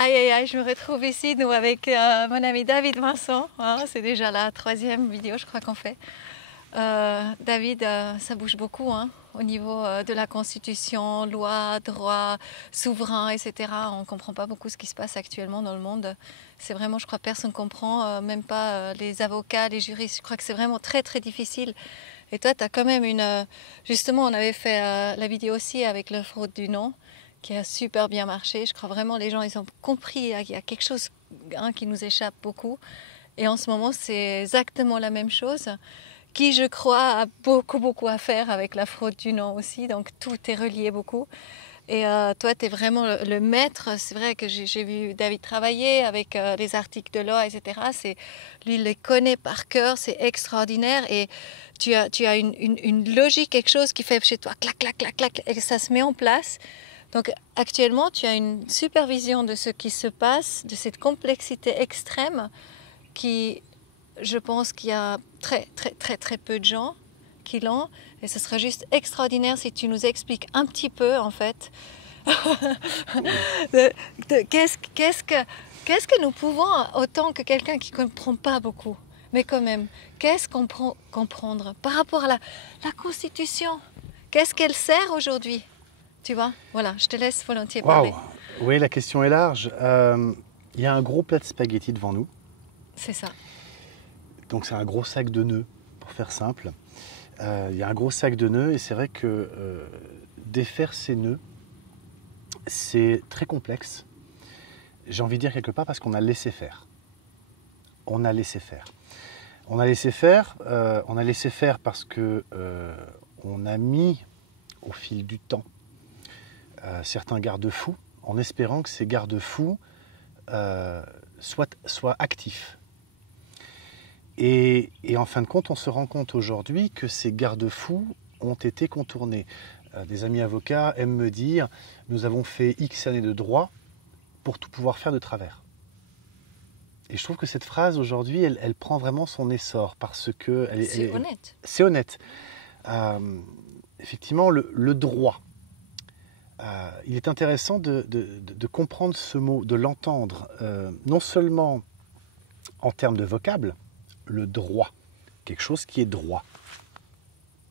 Aïe, aïe, aïe, je me retrouve ici, nous, avec mon ami David Vincent. Hein, c'est déjà la troisième vidéo, je crois qu'on fait. David, ça bouge beaucoup hein, au niveau de la Constitution, loi, droit, souverain, etc. On ne comprend pas beaucoup ce qui se passe actuellement dans le monde. C'est vraiment, je crois, personne ne comprend, même pas les avocats, les juristes. Je crois que c'est vraiment très, très difficile. Et toi, tu as quand même une... justement, on avait fait la vidéo aussi avec le fraude du nom, qui a super bien marché. Je crois vraiment les gens, ils ont compris qu'il y a quelque chose hein, qui nous échappe beaucoup. Et en ce moment, c'est exactement la même chose, qui, je crois, a beaucoup, beaucoup à faire avec la fraude du nom aussi. Donc, tout est relié beaucoup. Et toi, tu es vraiment le maître. C'est vrai que j'ai vu David travailler avec les articles de loi, etc. Lui, il les connaît par cœur, c'est extraordinaire. Et tu as une logique, quelque chose qui fait chez toi, clac, clac, clac, clac, et ça se met en place. Donc actuellement, tu as une supervision de ce qui se passe, de cette complexité extrême qui, je pense qu'il y a très, très, très, très peu de gens qui l'ont. Et ce serait juste extraordinaire si tu nous expliques un petit peu, en fait, qu'est-ce que nous pouvons, autant que quelqu'un qui ne comprend pas beaucoup, mais quand même, qu'est-ce qu'on peut comprendre par rapport à la Constitution? Qu'est-ce qu'elle sert aujourd'hui? Tu vois, voilà, je te laisse volontiers parler. Waouh! Oui, la question est large. Il y a un gros plat de spaghettis devant nous. C'est ça. Donc c'est un gros sac de nœuds, pour faire simple. Il y a un gros sac de nœuds et c'est vrai que défaire ces nœuds, c'est très complexe. J'ai envie de dire quelque part parce qu'on a laissé faire. On a laissé faire. On a laissé faire, parce que on a mis au fil du temps certains garde-fous en espérant que ces garde-fous soient actifs. Et en fin de compte, on se rend compte aujourd'hui que ces garde-fous ont été contournés. Des amis avocats aiment me dire « nous avons fait X années de droit pour tout pouvoir faire de travers ». Et je trouve que cette phrase aujourd'hui, elle prend vraiment son essor parce que... C'est honnête. C'est honnête. Effectivement, le droit. Il est intéressant de comprendre ce mot, de l'entendre, non seulement en termes de vocable, le droit, quelque chose qui est droit.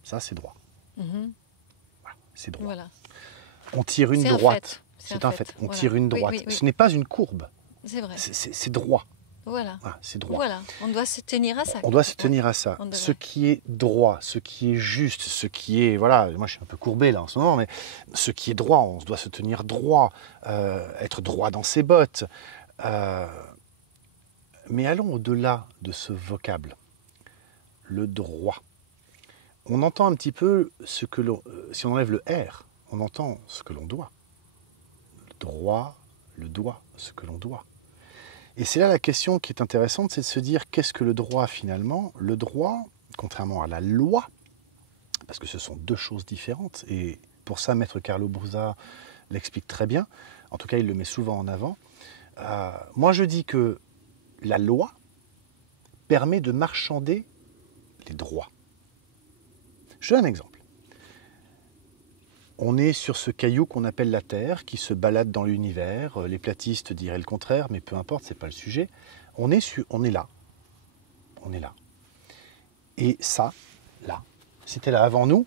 Ça, c'est droit. Mm-hmm. Voilà, c'est droit. Voilà. On tire une droite. C'est un fait. On voilà. tire une droite. Oui, oui, oui. Ce n'est pas une courbe. C'est vrai. C'est droit. Voilà. Ah, c'est droit. Voilà. On doit se tenir à ça. On doit se tenir à ça. Ce qui est droit, ce qui est juste, ce qui est... Voilà, moi je suis un peu courbé là en ce moment, mais ce qui est droit, on doit se tenir droit, être droit dans ses bottes. Mais allons au-delà de ce vocable, le droit. On entend un petit peu ce que l'on... si on enlève le R, on entend ce que l'on doit. Le droit, le doigt, ce que l'on doit. Et c'est là la question qui est intéressante, c'est de se dire qu'est-ce que le droit finalement? Le droit, contrairement à la loi, parce que ce sont deux choses différentes, et pour ça Maître Carlo Brusa l'explique très bien, en tout cas il le met souvent en avant, moi je dis que la loi permet de marchander les droits. Je donne un exemple. On est sur ce caillou qu'on appelle la Terre, qui se balade dans l'univers. Les platistes diraient le contraire, mais peu importe, ce n'est pas le sujet. On est là. On est là. Et ça, là, c'était là avant nous,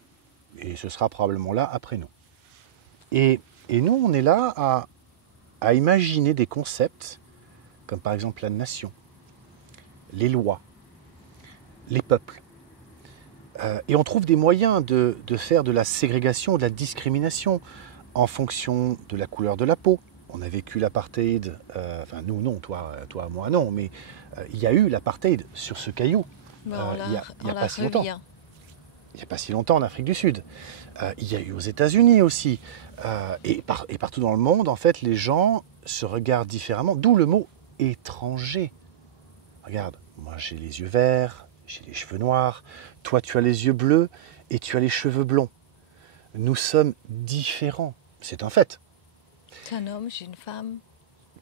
et ce sera probablement là après nous. Et nous, on est là à imaginer des concepts, comme par exemple la nation, les lois, les peuples. Et on trouve des moyens de faire de la ségrégation, de la discrimination en fonction de la couleur de la peau. On a vécu l'apartheid, enfin nous non, toi moi non, mais il y a eu l'apartheid sur ce caillou il n'y a pas si longtemps. Il n'y a pas si longtemps en Afrique du Sud. Il y a eu aux États-Unis aussi. Et partout dans le monde, en fait, les gens se regardent différemment, d'où le mot étranger. Regarde, moi j'ai les yeux verts, j'ai les cheveux noirs, toi tu as les yeux bleus et tu as les cheveux blonds. Nous sommes différents, c'est un fait. Tu es un homme, je suis une femme.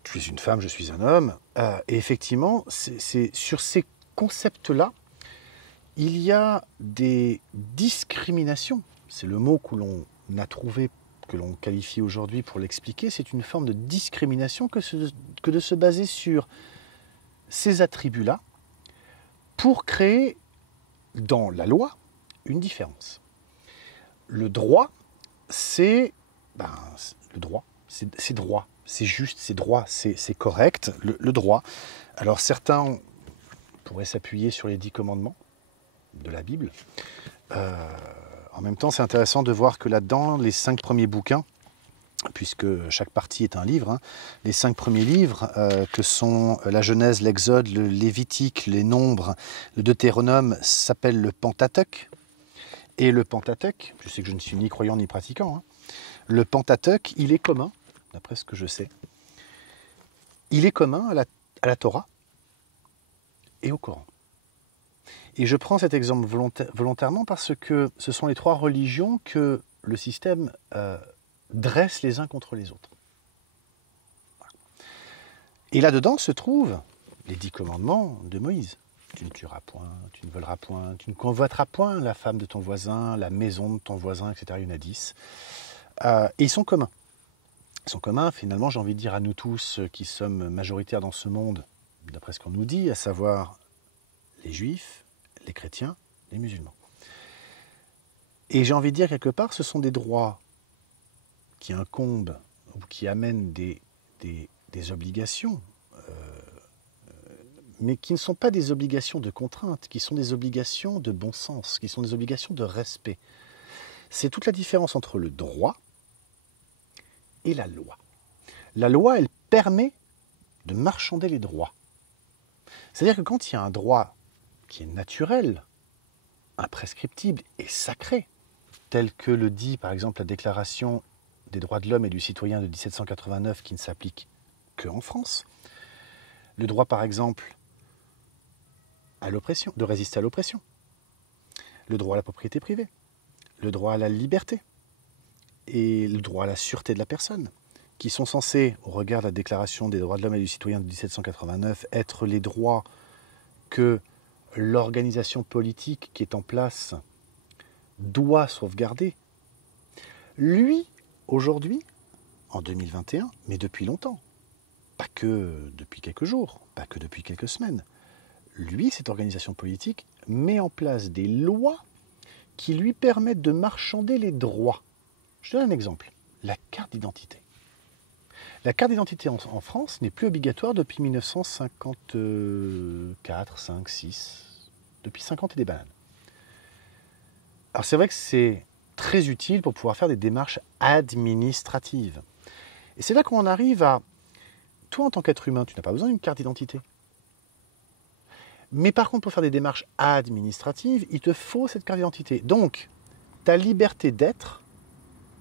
Tu es une femme, je suis un homme. Et effectivement, c'est sur ces concepts-là, il y a des discriminations. C'est le mot que l'on a trouvé, que l'on qualifie aujourd'hui pour l'expliquer. C'est une forme de discrimination que de se baser sur ces attributs-là pour créer dans la loi une différence. Le droit, c'est le droit, c'est droit, c'est juste, c'est droit, c'est correct, le droit. Alors certains pourraient s'appuyer sur les 10 commandements de la Bible. En même temps, c'est intéressant de voir que là-dedans, les 5 premiers bouquins, puisque chaque partie est un livre, hein, les 5 premiers livres, que sont la Genèse, l'Exode, le Lévitique, les Nombres, le Deutéronome, s'appellent le Pentateuque. Et le Pentateuque, je sais que je ne suis ni croyant ni pratiquant, hein, le Pentateuque, il est commun, d'après ce que je sais, il est commun à la Torah et au Coran. Et je prends cet exemple volontairement parce que ce sont les 3 religions que le système dresse les uns contre les autres. Voilà. Et là-dedans se trouvent les 10 commandements de Moïse. Tu ne tueras point, tu ne voleras point, tu ne convoiteras point la femme de ton voisin, la maison de ton voisin, etc. Il y en a 10. Et ils sont communs. Ils sont communs, finalement, j'ai envie de dire à nous tous qui sommes majoritaires dans ce monde, d'après ce qu'on nous dit, à savoir les juifs, les chrétiens, les musulmans. Et j'ai envie de dire quelque part, ce sont des droits qui incombent ou qui amènent des obligations, mais qui ne sont pas des obligations de contrainte, qui sont des obligations de bon sens, qui sont des obligations de respect. C'est toute la différence entre le droit et la loi. La loi, elle permet de marchander les droits. C'est-à-dire que quand il y a un droit qui est naturel, imprescriptible et sacré, tel que le dit par exemple la Déclaration des droits de l'homme et du citoyen de 1789 qui ne s'applique qu'en France, le droit par exemple à l'oppression, de résister à l'oppression, le droit à la propriété privée, le droit à la liberté et le droit à la sûreté de la personne, qui sont censés, au regard de la Déclaration des droits de l'homme et du citoyen de 1789, être les droits que l'organisation politique qui est en place doit sauvegarder. Lui, aujourd'hui, en 2021, mais depuis longtemps, pas que depuis quelques jours, pas que depuis quelques semaines, lui, cette organisation politique, met en place des lois qui lui permettent de marchander les droits. Je donne un exemple, la carte d'identité. La carte d'identité en France n'est plus obligatoire depuis 1954, 5, 6, depuis 50 et des bananes. Alors c'est vrai que c'est très utile pour pouvoir faire des démarches administratives. Et c'est là qu'on arrive à... Toi, en tant qu'être humain, tu n'as pas besoin d'une carte d'identité. Mais par contre, pour faire des démarches administratives, il te faut cette carte d'identité. Donc, ta liberté d'être,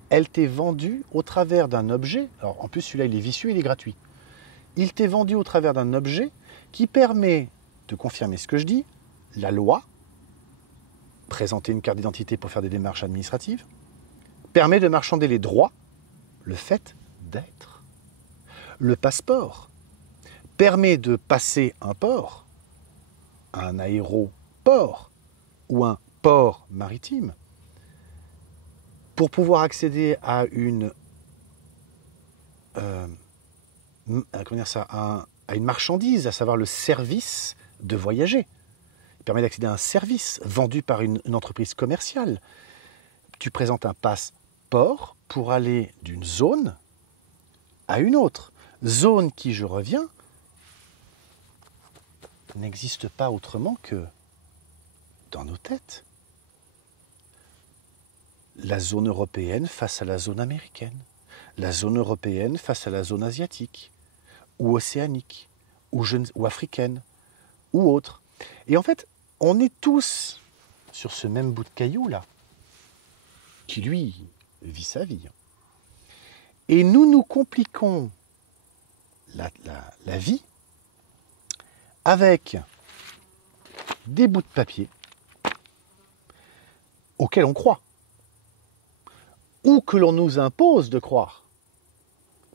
elle t'est vendue au travers d'un objet. Alors, en plus, celui-là, il est vicieux, il est gratuit. Il t'est vendu au travers d'un objet qui permet de confirmer ce que je dis, la loi, présenter une carte d'identité pour faire des démarches administratives, permet de marchander les droits, le fait d'être. Le passeport permet de passer un port, un aéroport ou un port maritime, pour pouvoir accéder à une marchandise, à savoir le service de voyager. Il permet d'accéder à un service vendu par une entreprise commerciale. Tu présentes un passeport pour aller d'une zone à une autre. Zone qui, je reviens, n'existe pas autrement que dans nos têtes. La zone européenne face à la zone américaine, la zone européenne face à la zone asiatique, ou océanique, ou africaine, ou autre. Et en fait, on est tous sur ce même bout de caillou là, qui lui vit sa vie. Et nous nous compliquons la vie avec des bouts de papier auxquels on croit, ou que l'on nous impose de croire.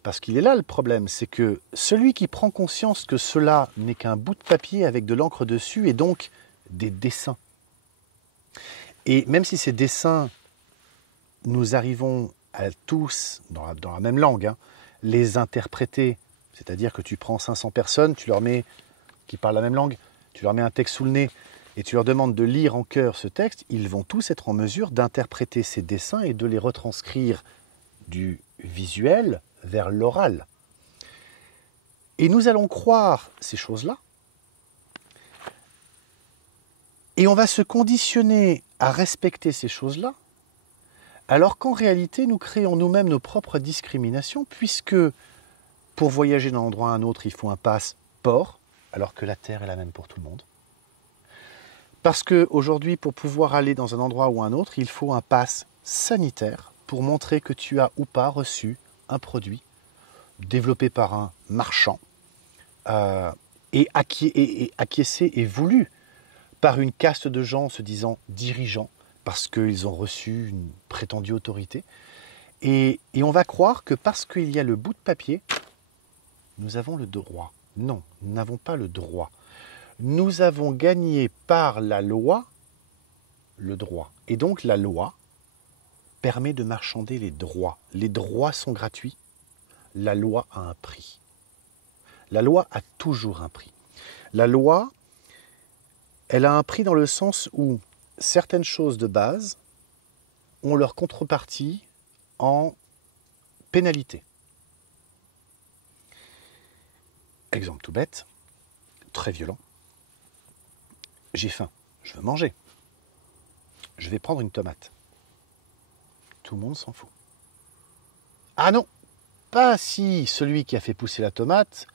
Parce qu'il est là le problème, c'est que celui qui prend conscience que cela n'est qu'un bout de papier avec de l'encre dessus et donc des dessins. Et même si ces dessins, nous arrivons à tous, dans la même langue, les interpréter C'est-à-dire que tu prends 500 personnes, tu leur mets, qui parlent la même langue, tu leur mets un texte sous le nez et tu leur demandes de lire en chœur ce texte, ils vont tous être en mesure d'interpréter ces dessins et de les retranscrire du visuel vers l'oral. Et nous allons croire ces choses-là, et on va se conditionner à respecter ces choses-là, alors qu'en réalité, nous créons nous-mêmes nos propres discriminations, puisque pour voyager d'un endroit à un autre, il faut un passeport, alors que la Terre est la même pour tout le monde. Parce qu'aujourd'hui, pour pouvoir aller dans un endroit ou un autre, il faut un pass sanitaire pour montrer que tu as ou pas reçu un produit développé par un marchand et acquiescé et voulu par une caste de gens se disant dirigeants parce qu'ils ont reçu une prétendue autorité. Et on va croire que parce qu'il y a le bout de papier, nous avons le droit. Non, nous n'avons pas le droit. Nous avons gagné par la loi le droit. Et donc la loi permet de marchander les droits. Les droits sont gratuits. La loi a un prix. La loi a toujours un prix. La loi, elle a un prix dans le sens où certaines choses de base ont leur contrepartie en pénalité. Exemple tout bête, très violent. J'ai faim, je veux manger. Je vais prendre une tomate. Tout le monde s'en fout. Ah non, pas si celui qui a fait pousser la tomate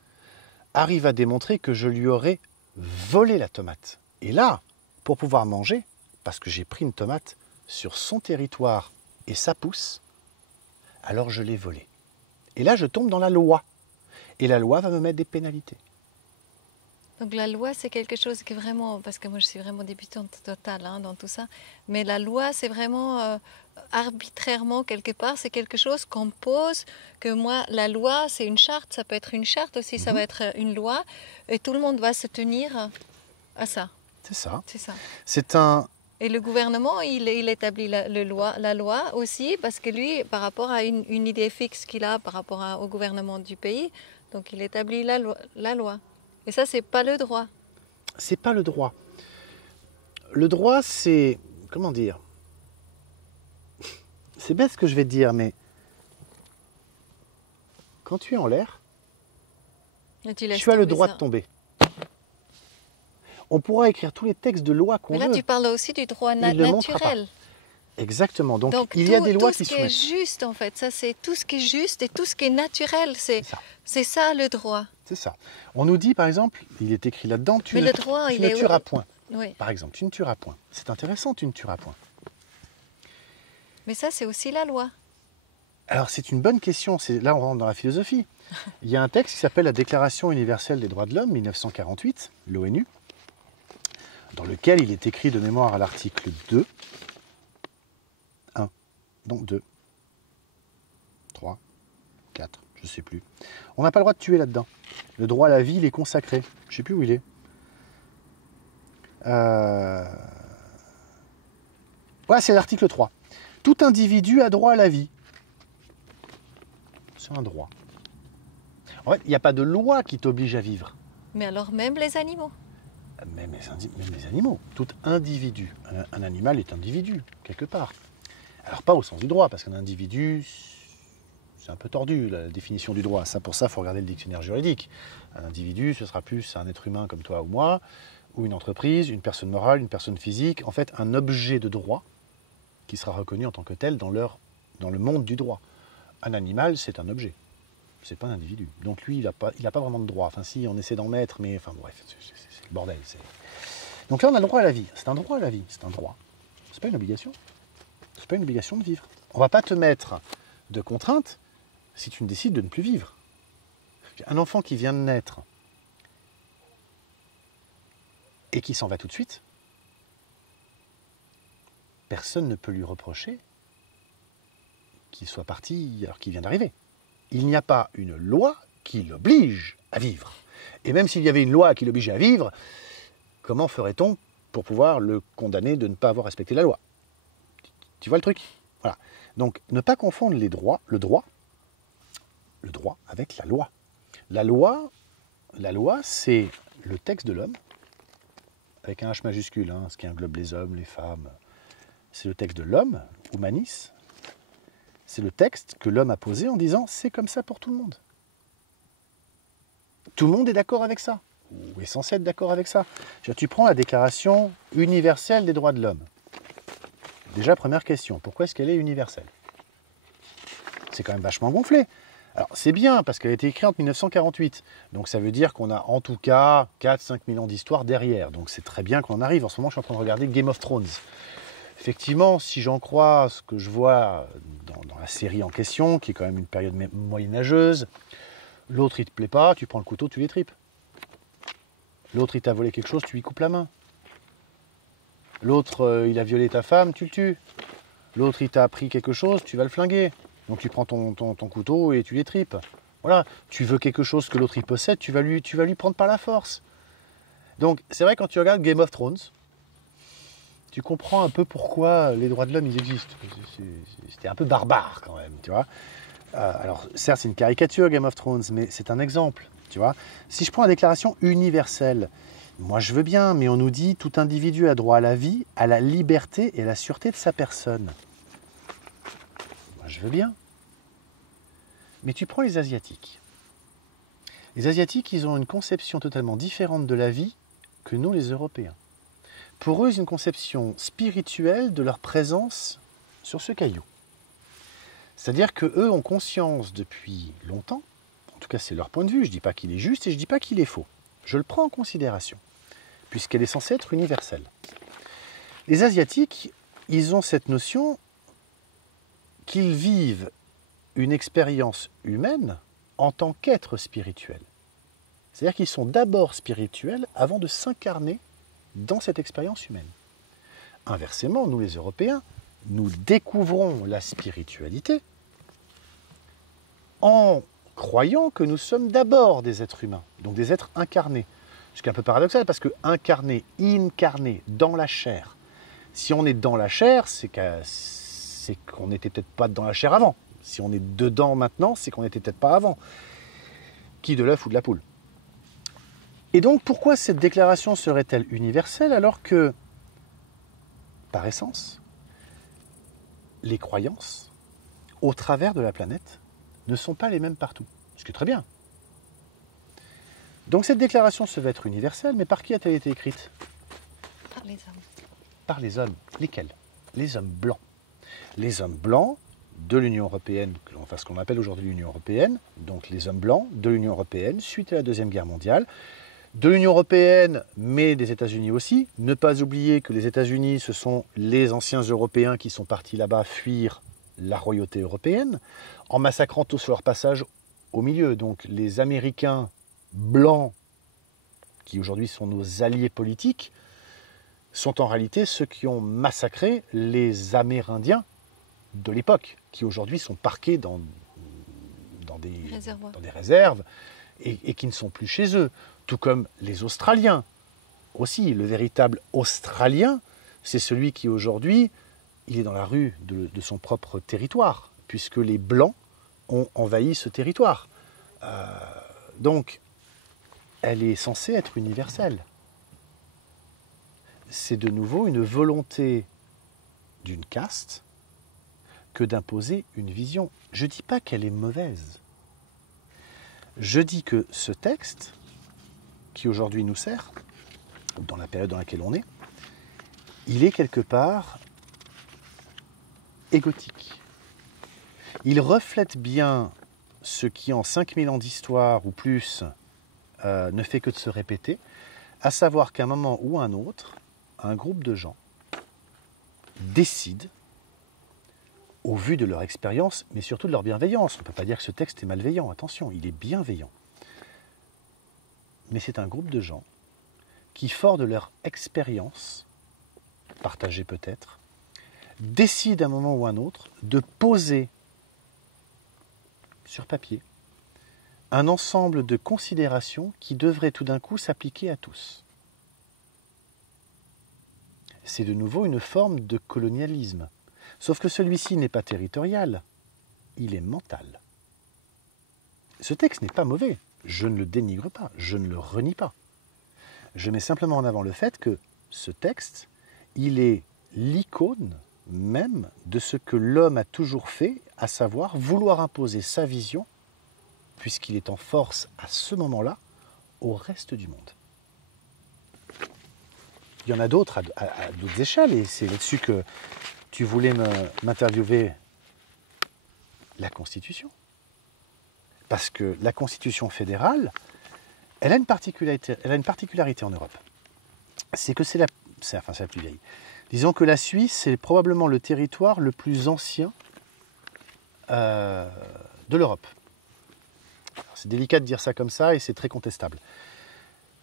arrive à démontrer que je lui aurais volé la tomate. Et là, pour pouvoir manger, parce que j'ai pris une tomate sur son territoire et ça pousse, alors je l'ai volée. Et là, je tombe dans la loi. Et la loi va me mettre des pénalités. Donc la loi, c'est quelque chose qui est vraiment, parce que moi je suis vraiment débutante totale dans tout ça, mais la loi, c'est vraiment arbitrairement quelque part, c'est quelque chose qu'on pose, que moi, la loi, c'est une charte, ça peut être une charte aussi, ça va être une loi, et tout le monde va se tenir à ça. C'est ça. C'est ça. C'est un... Et le gouvernement, il établit la loi aussi, parce que lui, par rapport à une idée fixe qu'il a par rapport au gouvernement du pays, donc il établit la loi. Et ça, c'est pas le droit. C'est pas le droit. Le droit, c'est... Comment dire? C'est bête ce que je vais te dire, mais... Quand tu es en l'air, tu as le droit de tomber. On pourra écrire tous les textes de loi qu'on veut. Mais là, tu parles aussi du droit naturel. Exactement. Donc il y a des lois qui sont... Tout ce qui est juste, en fait, ça c'est tout ce qui est juste et tout ce qui est naturel. C'est ça le droit. C'est ça. On nous dit, par exemple, il est écrit là-dedans, tu ne tueras point. Oui. Par exemple, tu ne tueras point. C'est intéressant, tu ne tueras point. Mais ça, c'est aussi la loi. Alors, c'est une bonne question. Là, on rentre dans la philosophie. Il y a un texte qui s'appelle la Déclaration universelle des droits de l'homme, 1948, l'ONU, dans lequel il est écrit de mémoire à l'article 2, 1, donc 2, 3, 4, je ne sais plus. On n'a pas le droit de tuer là-dedans. Le droit à la vie, il est consacré. Je ne sais plus où il est. Ouais, c'est l'article 3. Tout individu a droit à la vie. C'est un droit. En fait, il n'y a pas de loi qui t'oblige à vivre. Mais alors même les animaux. Même les animaux. Tout individu. Un animal est individu, quelque part. Alors pas au sens du droit, parce qu'un individu, c'est un peu tordu, la définition du droit. Pour ça, il faut regarder le dictionnaire juridique. Un individu, ce sera plus un être humain comme toi ou moi, ou une entreprise, une personne morale, une personne physique. En fait, un objet de droit qui sera reconnu en tant que tel dans le monde du droit. Un animal, c'est un objet. C'est pas un individu. Donc lui, il n'a pas vraiment de droit. Enfin si, on essaie d'en mettre, mais enfin bref, c'est le bordel. Donc là, on a le droit à la vie. C'est un droit à la vie. C'est un droit. C'est pas une obligation. C'est pas une obligation de vivre. On va pas te mettre de contraintes si tu ne décides de ne plus vivre. Un enfant qui vient de naître et qui s'en va tout de suite, personne ne peut lui reprocher qu'il soit parti alors qu'il vient d'arriver. Il n'y a pas une loi qui l'oblige à vivre. Et même s'il y avait une loi qui l'obligeait à vivre, comment ferait-on pour pouvoir le condamner de ne pas avoir respecté la loi? Tu vois le truc? Voilà. Donc, ne pas confondre le droit avec la loi. La loi, c'est le texte de l'homme, avec un H majuscule, hein, ce qui englobe les hommes, les femmes. C'est le texte de l'homme, humanis. C'est le texte que l'homme a posé en disant « c'est comme ça pour tout le monde ». Tout le monde est d'accord avec ça, ou est censé être d'accord avec ça. Tu prends la Déclaration universelle des droits de l'homme. Déjà, première question, pourquoi est-ce qu'elle est universelle? C'est quand même vachement gonflé. Alors, c'est bien, parce qu'elle a été écrite en 1948. Donc, ça veut dire qu'on a en tout cas 4-5 000 ans d'histoire derrière. Donc, c'est très bien qu'on en arrive. En ce moment, je suis en train de regarder Game of Thrones. Effectivement, si j'en crois ce que je vois dans la série en question, qui est quand même une période moyenâgeuse, l'autre, il te plaît pas, tu prends le couteau, tu l'étripes. L'autre, il t'a volé quelque chose, tu lui coupes la main. L'autre, il a violé ta femme, tu le tues. L'autre, il t'a appris quelque chose, tu vas le flinguer. Donc tu prends ton couteau et tu l'étripes. Voilà, tu veux quelque chose que l'autre il possède, tu vas lui prendre par la force. Donc c'est vrai, quand tu regardes Game of Thrones, tu comprends un peu pourquoi les droits de l'homme ils existent. C'était un peu barbare quand même, tu vois. Alors certes c'est une caricature Game of Thrones, mais c'est un exemple, tu vois. Si je prends la Déclaration universelle, moi je veux bien, mais on nous dit tout individu a droit à la vie, à la liberté et à la sûreté de sa personne. Je veux bien. Mais tu prends les Asiatiques. Les Asiatiques, ils ont une conception totalement différente de la vie que nous, les Européens. Pour eux, ils ont une conception spirituelle de leur présence sur ce caillou. C'est-à-dire qu'eux ont conscience depuis longtemps, en tout cas c'est leur point de vue, je ne dis pas qu'il est juste et je ne dis pas qu'il est faux. Je le prends en considération, puisqu'elle est censée être universelle. Les Asiatiques, ils ont cette notion qu'ils vivent une expérience humaine en tant qu'être spirituel. C'est-à-dire qu'ils sont d'abord spirituels avant de s'incarner dans cette expérience humaine. Inversement, nous les Européens, nous découvrons la spiritualité en croyant que nous sommes d'abord des êtres humains, donc des êtres incarnés. Ce qui est un peu paradoxal, parce que incarné, dans la chair, si on est dans la chair, c'est qu'on n'était peut-être pas dans la chair avant. Si on est dedans maintenant, c'est qu'on n'était peut-être pas avant. Qui de l'œuf ou de la poule? Et donc, pourquoi cette déclaration serait-elle universelle alors que, par essence, les croyances, au travers de la planète, ne sont pas les mêmes partout? Ce qui est très bien. Donc cette déclaration se veut être universelle, mais par qui a-t-elle été écrite? Par les hommes. Par les hommes. Lesquels? Les hommes blancs. Les hommes blancs de l'Union européenne, enfin ce qu'on appelle aujourd'hui l'Union européenne, donc les hommes blancs de l'Union européenne suite à la Deuxième Guerre mondiale, de l'Union européenne, mais des États-Unis aussi. Ne pas oublier que les États-Unis, ce sont les anciens Européens qui sont partis là-bas fuir la royauté européenne, en massacrant tous sur leur passage au milieu. Donc les Américains blancs, qui aujourd'hui sont nos alliés politiques, sont en réalité ceux qui ont massacré les Amérindiens de l'époque, qui aujourd'hui sont parqués dans des réserves et qui ne sont plus chez eux. Tout comme les Australiens aussi. Le véritable Australien, c'est celui qui aujourd'hui, il est dans la rue de son propre territoire, puisque les Blancs ont envahi ce territoire. Donc, elle est censée être universelle. C'est de nouveau une volonté d'une caste que d'imposer une vision. Je ne dis pas qu'elle est mauvaise. Je dis que ce texte, qui aujourd'hui nous sert, dans la période dans laquelle on est, il est quelque part égotique. Il reflète bien ce qui, en 5000 ans d'histoire ou plus, ne fait que de se répéter, à savoir qu'à un moment ou à un autre, un groupe de gens décide, au vu de leur expérience, mais surtout de leur bienveillance. On ne peut pas dire que ce texte est malveillant, attention, il est bienveillant. Mais c'est un groupe de gens qui, fort de leur expérience, partagée peut-être, décident à un moment ou à un autre de poser sur papier un ensemble de considérations qui devraient tout d'un coup s'appliquer à tous. C'est de nouveau une forme de colonialisme. Sauf que celui-ci n'est pas territorial, il est mental. Ce texte n'est pas mauvais, je ne le dénigre pas, je ne le renie pas. Je mets simplement en avant le fait que ce texte, il est l'icône même de ce que l'homme a toujours fait, à savoir vouloir imposer sa vision, puisqu'il est en force à ce moment-là, au reste du monde. Il y en a d'autres à d'autres échelles, et c'est là-dessus que tu voulais m'interviewer. La Constitution. Parce que la Constitution fédérale, elle a une particularité en Europe. C'est que c'est la plus vieille. Disons que la Suisse, c'est probablement le territoire le plus ancien de l'Europe. C'est délicat de dire ça comme ça et c'est très contestable.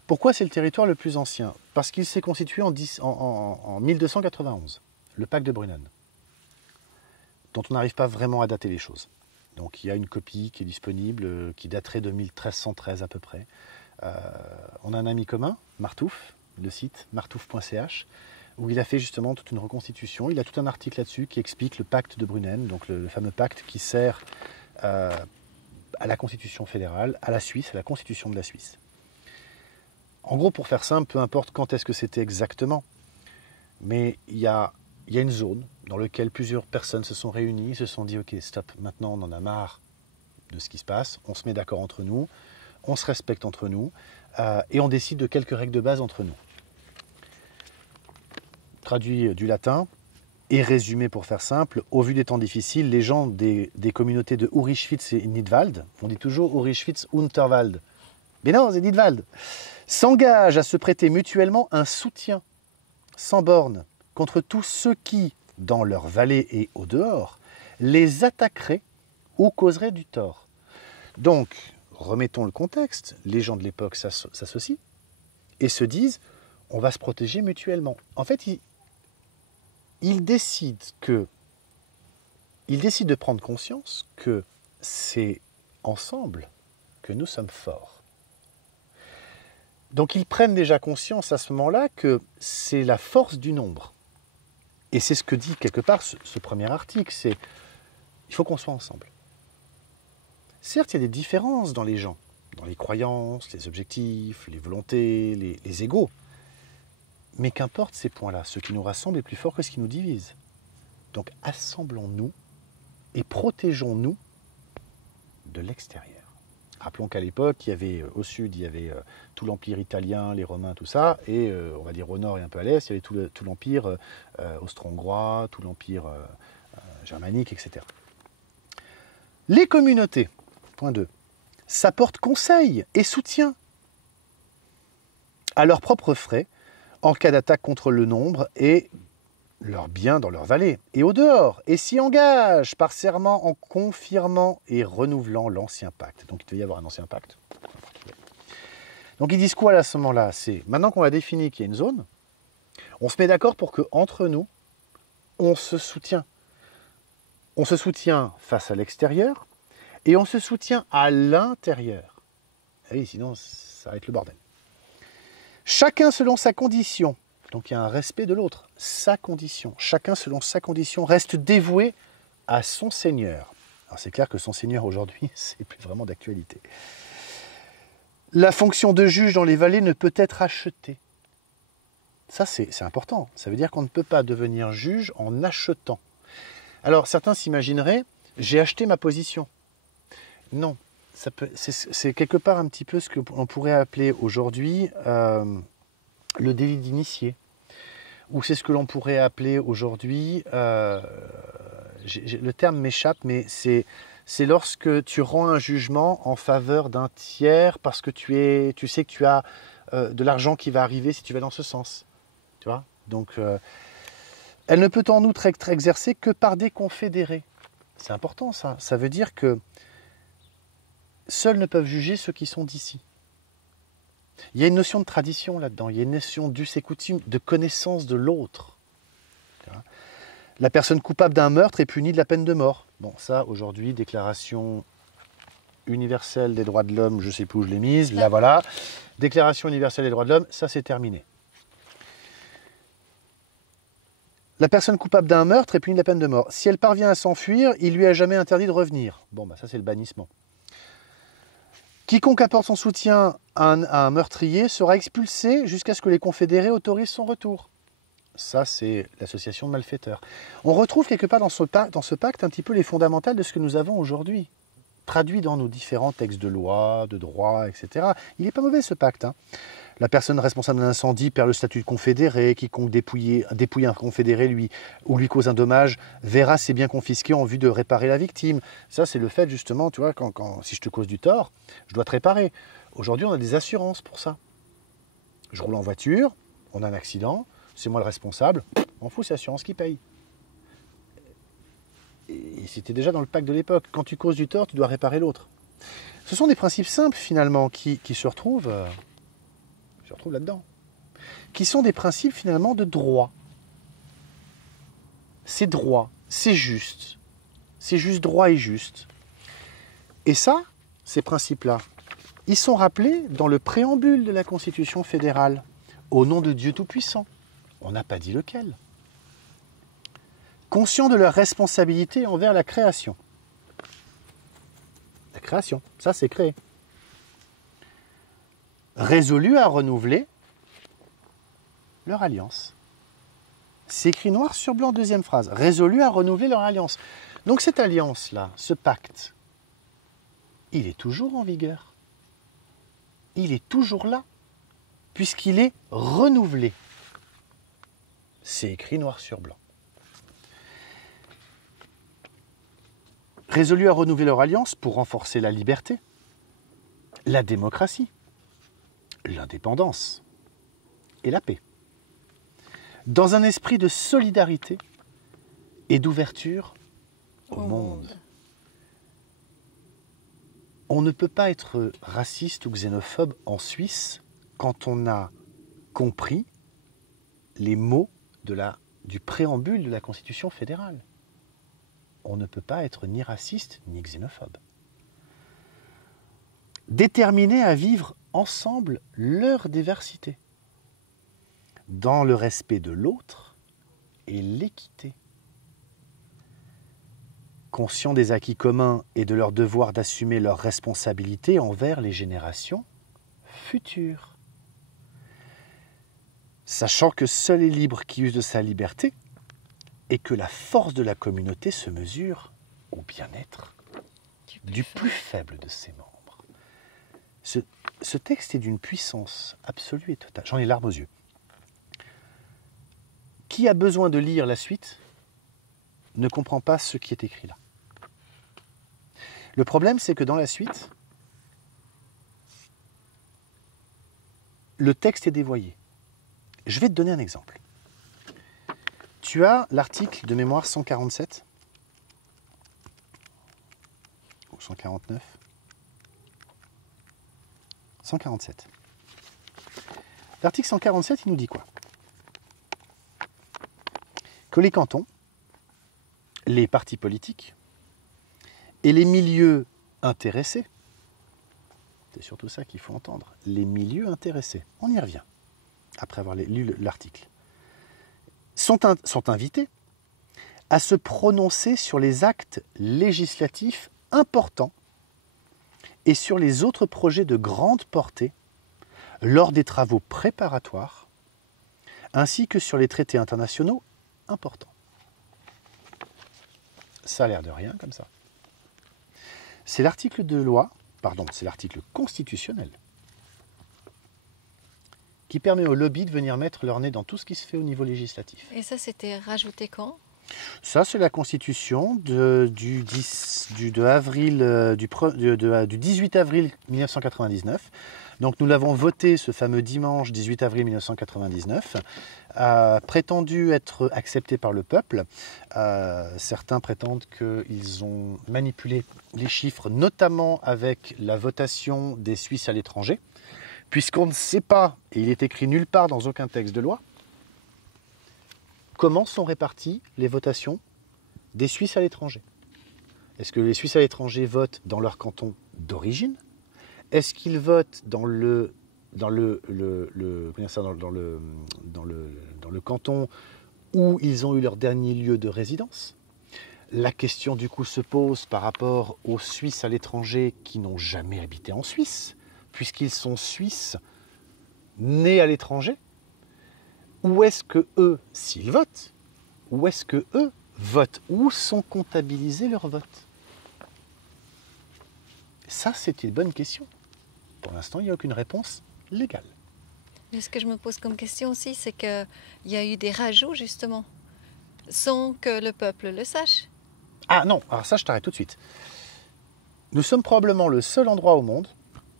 Pourquoi c'est le territoire le plus ancien? Parce qu'il s'est constitué en 1291, le pacte de Brunnen, dont on n'arrive pas vraiment à dater les choses. Donc il y a une copie qui est disponible, qui daterait de 1313 à peu près. On a un ami commun, Martouf, le site martouf.ch, où il a fait justement toute une reconstitution. Il a tout un article là-dessus qui explique le pacte de Brunnen, donc le fameux pacte qui sert à la Constitution fédérale, à la Suisse, à la Constitution de la Suisse. En gros, pour faire simple, peu importe quand est-ce que c'était exactement, mais il y a une zone dans laquelle plusieurs personnes se sont réunies, se sont dit « Ok, stop, maintenant on en a marre de ce qui se passe, on se met d'accord entre nous, on se respecte entre nous, et on décide de quelques règles de base entre nous. » Traduit du latin, et résumé pour faire simple, au vu des temps difficiles, les gens des communautés de Urischwitz et Nidwald, on dit toujours Urischwitz Unterwald, mais non, c'est Nidwald, s'engagent à se prêter mutuellement un soutien sans borne contre tous ceux qui, dans leur vallée et au dehors, les attaqueraient ou causeraient du tort. Donc, remettons le contexte, les gens de l'époque s'associent et se disent « on va se protéger mutuellement ». En fait, ils décident de prendre conscience que c'est ensemble que nous sommes forts. Donc ils prennent déjà conscience à ce moment-là que c'est la force du nombre. Et c'est ce que dit quelque part ce premier article, c'est il faut qu'on soit ensemble. Certes, il y a des différences dans les gens, dans les croyances, les objectifs, les volontés, les égos. Mais qu'importe ces points-là, ce qui nous rassemble est plus fort que ce qui nous divise. Donc assemblons-nous et protégeons-nous de l'extérieur. Rappelons qu'à l'époque, il y avait au sud, il y avait tout l'empire italien, les Romains, tout ça, et on va dire au nord et un peu à l'est, il y avait tout l'empire austro-hongrois, tout l'empire germanique, etc. Les communautés, point 2, s'apportent conseil et soutien à leurs propres frais en cas d'attaque contre le nombre et leurs biens dans leur vallée et au dehors, et s'y engagent par serment en confirmant et renouvelant l'ancien pacte. Donc il devait y avoir un ancien pacte. Donc ils disent quoi à ce moment-là? C'est maintenant qu'on a défini qu'il y a une zone, on se met d'accord pour qu'entre nous, on se soutient. On se soutient face à l'extérieur et on se soutient à l'intérieur. Et oui, sinon ça va être le bordel. Chacun selon sa condition. Donc il y a un respect de l'autre, sa condition. Chacun selon sa condition reste dévoué à son Seigneur. Alors c'est clair que son Seigneur aujourd'hui, c'est plus vraiment d'actualité. La fonction de juge dans les vallées ne peut être achetée. Ça c'est important. Ça veut dire qu'on ne peut pas devenir juge en achetant. Alors certains s'imagineraient, j'ai acheté ma position. Non, c'est quelque part un petit peu ce qu'on pourrait appeler aujourd'hui le délit d'initié. Ou c'est ce que l'on pourrait appeler aujourd'hui, le terme m'échappe, mais c'est lorsque tu rends un jugement en faveur d'un tiers parce que tu sais que tu as de l'argent qui va arriver si tu vas dans ce sens. Tu vois? Donc, elle ne peut en outre être exercée que par des confédérés. C'est important ça. Ça veut dire que seuls ne peuvent juger ceux qui sont d'ici. Il y a une notion de tradition là-dedans, il y a une notion d'us et coutume, de connaissance de l'autre. La personne coupable d'un meurtre est punie de la peine de mort. Bon, ça, aujourd'hui, Déclaration universelle des droits de l'homme, je ne sais plus où je l'ai mise, là voilà. Déclaration universelle des droits de l'homme, ça c'est terminé. La personne coupable d'un meurtre est punie de la peine de mort. Si elle parvient à s'enfuir, il lui est jamais interdit de revenir. Bon, bah ça c'est le bannissement. Quiconque apporte son soutien à un meurtrier sera expulsé jusqu'à ce que les confédérés autorisent son retour. Ça, c'est l'association de malfaiteurs. On retrouve quelque part dans ce pacte un petit peu les fondamentales de ce que nous avons aujourd'hui, traduit dans nos différents textes de loi, de droit, etc. Il n'est pas mauvais ce pacte. La personne responsable d'un incendie perd le statut de confédéré. Quiconque dépouille un confédéré lui cause un dommage verra ses biens confisqués en vue de réparer la victime. Ça, c'est le fait justement, tu vois, si je te cause du tort, je dois te réparer. Aujourd'hui, on a des assurances pour ça. Je roule en voiture, on a un accident, c'est moi le responsable, on fout, c'est l'assurance qui paye. Et c'était déjà dans le pacte de l'époque. Quand tu causes du tort, tu dois réparer l'autre. Ce sont des principes simples finalement qui se retrouvent là-dedans, qui sont des principes finalement de droit. C'est droit, c'est juste, droit et juste. Et ça, ces principes-là, ils sont rappelés dans le préambule de la Constitution fédérale, au nom de Dieu Tout-Puissant. On n'a pas dit lequel. Conscients de leur responsabilité envers la création. La création, ça c'est créé. Résolus à renouveler leur alliance. C'est écrit noir sur blanc, deuxième phrase. Résolus à renouveler leur alliance. Donc cette alliance-là, ce pacte, il est toujours en vigueur. Il est toujours là, puisqu'il est renouvelé. C'est écrit noir sur blanc. Résolus à renouveler leur alliance pour renforcer la liberté, la démocratie, l'indépendance et la paix. Dans un esprit de solidarité et d'ouverture au monde. On ne peut pas être raciste ou xénophobe en Suisse quand on a compris les mots du préambule de la Constitution fédérale. On ne peut pas être ni raciste ni xénophobe. Déterminés à vivre ensemble leur diversité, dans le respect de l'autre et l'équité. Conscients des acquis communs et de leur devoir d'assumer leurs responsabilités envers les générations futures. Sachant que seul est libre qui use de sa liberté et que la force de la communauté se mesure au bien-être du plus faible de ses membres. Ce texte est d'une puissance absolue et totale. J'en ai les larmes aux yeux. Qui a besoin de lire la suite ne comprend pas ce qui est écrit là. Le problème, c'est que dans la suite, le texte est dévoyé. Je vais te donner un exemple. Tu as l'article de mémoire 147 ou 149. 147. L'article 147, il nous dit quoi? Que les cantons, les partis politiques et les milieux intéressés, c'est surtout ça qu'il faut entendre, les milieux intéressés, on y revient, après avoir lu l'article, sont invités à se prononcer sur les actes législatifs importants et sur les autres projets de grande portée lors des travaux préparatoires, ainsi que sur les traités internationaux importants. Ça a l'air de rien comme ça. C'est l'article c'est l'article constitutionnel qui permet aux lobbies de venir mettre leur nez dans tout ce qui se fait au niveau législatif. Et ça, c'était rajouté quand? Ça, c'est la constitution du 18 avril 1999. Donc nous l'avons voté ce fameux dimanche 18 avril 1999, prétendu être accepté par le peuple. Certains prétendent qu'ils ont manipulé les chiffres, notamment avec la votation des Suisses à l'étranger, puisqu'on ne sait pas, et il est écrit nulle part dans aucun texte de loi, comment sont réparties les votations des Suisses à l'étranger. Est-ce que les Suisses à l'étranger votent dans leur canton d'origine? Est-ce qu'ils votent dans le canton où ils ont eu leur dernier lieu de résidence? La question du coup se pose par rapport aux Suisses à l'étranger qui n'ont jamais habité en Suisse, puisqu'ils sont Suisses nés à l'étranger. Où est-ce que eux, s'ils votent, où est-ce que eux votent? Où sont comptabilisés leurs votes? Ça, c'est une bonne question. Pour l'instant, il n'y a aucune réponse légale. Mais ce que je me pose comme question aussi, c'est qu'il y a eu des rajouts, justement, sans que le peuple le sache. Ah non, alors ça, je t'arrête tout de suite. Nous sommes probablement le seul endroit au monde,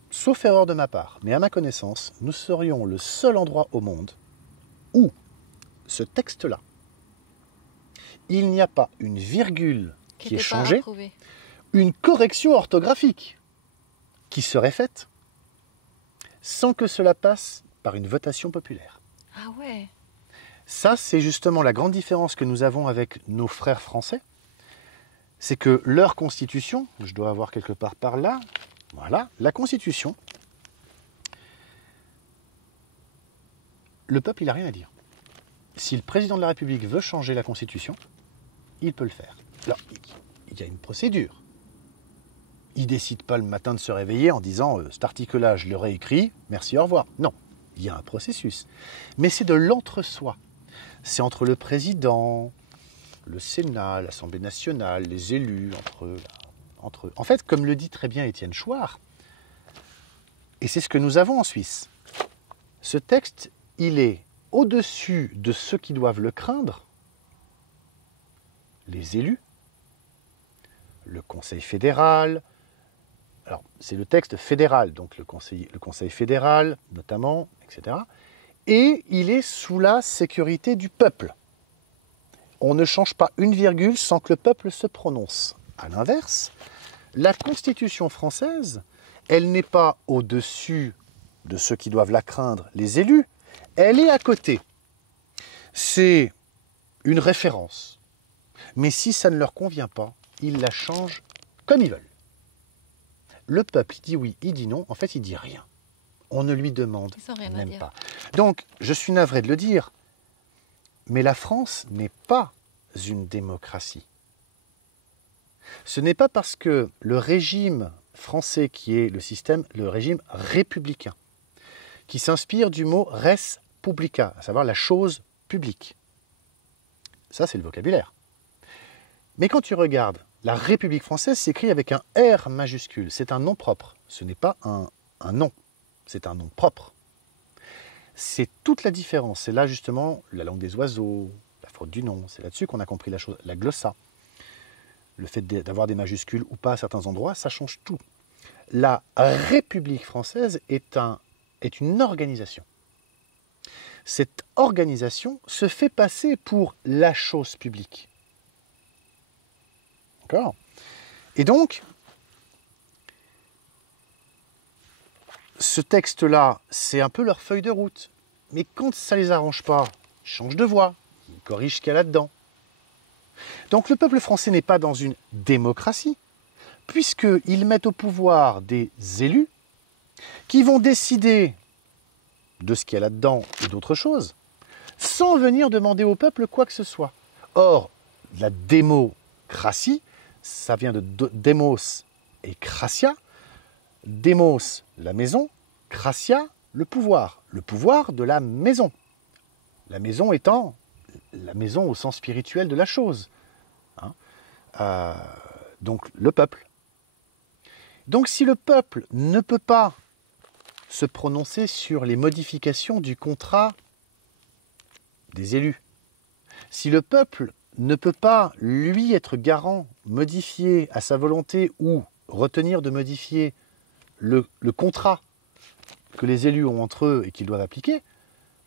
sauf erreur de ma part, mais à ma connaissance, nous serions le seul endroit au monde où ce texte-là, il n'y a pas une virgule qui est n'était pas changée, approuvé. une correction orthographique qui serait faite sans que cela passe par une votation populaire. Ah ouais. Ça, c'est justement la grande différence que nous avons avec nos frères français. C'est que leur constitution, je dois avoir quelque part par là, voilà, la constitution, le peuple, il n'a rien à dire. Si le président de la République veut changer la constitution, il peut le faire. Alors, il y a une procédure. Il ne décide pas le matin de se réveiller en disant cet article-là, je le réécris, merci, au revoir. Non, il y a un processus. Mais c'est de l'entre-soi. C'est entre le président, le Sénat, l'Assemblée nationale, les élus, entre eux. En fait, comme le dit très bien Étienne Chouard, et c'est ce que nous avons en Suisse, ce texte, il est au-dessus de ceux qui doivent le craindre, les élus, le Conseil fédéral. Alors, c'est le texte fédéral, donc le Conseil fédéral, notamment, etc. Et il est sous la sécurité du peuple. On ne change pas une virgule sans que le peuple se prononce. À l'inverse, la Constitution française, elle n'est pas au-dessus de ceux qui doivent la craindre, les élus, elle est à côté. C'est une référence. Mais si ça ne leur convient pas, ils la changent comme ils veulent. Le peuple, il dit oui, il dit non, en fait, il dit rien. On ne lui demande même pas. Donc, je suis navré de le dire, mais la France n'est pas une démocratie. Ce n'est pas parce que le régime français, qui est le régime républicain, qui s'inspire du mot res publica, à savoir la chose publique. Ça, c'est le vocabulaire. Mais quand tu regardes, la République française s'écrit avec un R majuscule. C'est un nom propre. Ce n'est pas un nom. C'est un nom propre. C'est toute la différence. C'est là, justement, la langue des oiseaux, la faute du nom. C'est là-dessus qu'on a compris la chose. La glossa. Le fait d'avoir des majuscules ou pas à certains endroits, ça change tout. La République française est une organisation. Cette organisation se fait passer pour la chose publique. D'accord ? Et donc, ce texte-là, c'est un peu leur feuille de route. Mais quand ça ne les arrange pas, ils changent de voix, ils corrigent ce qu'il y a là-dedans. Donc le peuple français n'est pas dans une démocratie, puisqu'ils mettent au pouvoir des élus qui vont décider de ce qu'il y a là-dedans et d'autres choses, sans venir demander au peuple quoi que ce soit. Or, la démocratie, ça vient de démos et kratia. Démos, la maison, kratia, le pouvoir de la maison. La maison étant la maison au sens spirituel de la chose. Donc le peuple. Donc si le peuple ne peut pas se prononcer sur les modifications du contrat des élus, si le peuple ne peut pas, lui, être garant, modifier à sa volonté ou retenir de modifier le contrat que les élus ont entre eux et qu'ils doivent appliquer,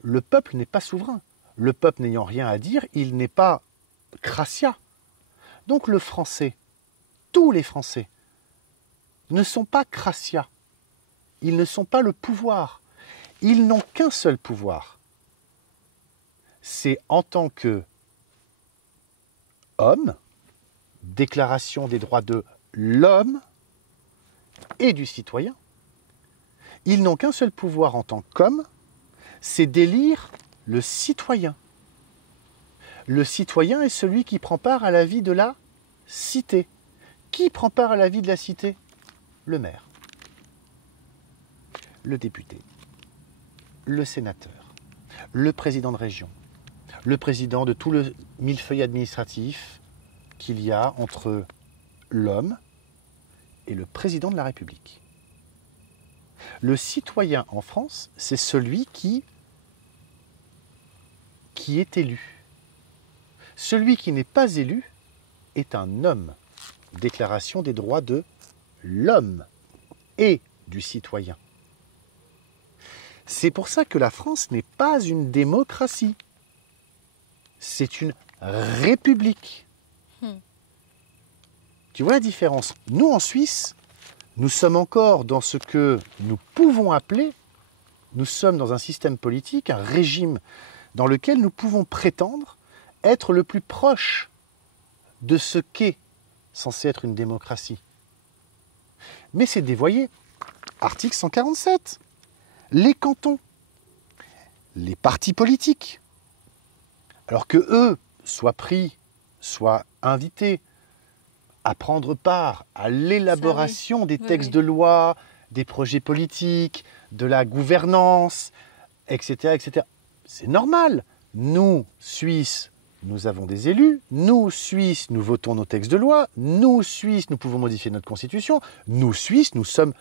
le peuple n'est pas souverain. Le peuple n'ayant rien à dire, il n'est pas kratia. Donc le français, tous les Français, ne sont pas kratia. Ils ne sont pas le pouvoir. Ils n'ont qu'un seul pouvoir. C'est en tant que homme, déclaration des droits de l'homme et du citoyen. Ils n'ont qu'un seul pouvoir en tant qu'homme, c'est d'élire le citoyen. Le citoyen est celui qui prend part à la vie de la cité. Qui prend part à la vie de la cité? Le maire, le député, le sénateur, le président de région, le président de tout le millefeuille administratif qu'il y a entre l'homme et le président de la République. Le citoyen en France, c'est celui qui est élu. Celui qui n'est pas élu est un homme. Déclaration des droits de l'homme et du citoyen. C'est pour ça que la France n'est pas une démocratie. C'est une république. Tu vois la différence? Nous, en Suisse, nous sommes encore dans ce que nous pouvons appeler, nous sommes dans un système politique, un régime dans lequel nous pouvons prétendre être le plus proche de ce qu'est censé être une démocratie. Mais c'est dévoyé. Article 147. Les cantons, les partis politiques, alors que eux soient pris, soient invités à prendre part à l'élaboration des textes de loi, des projets politiques, de la gouvernance, etc., etc. C'est normal. Nous, Suisses, nous avons des élus. Nous, Suisses, nous votons nos textes de loi. Nous, Suisses, nous pouvons modifier notre constitution. Nous, Suisses, nous sommes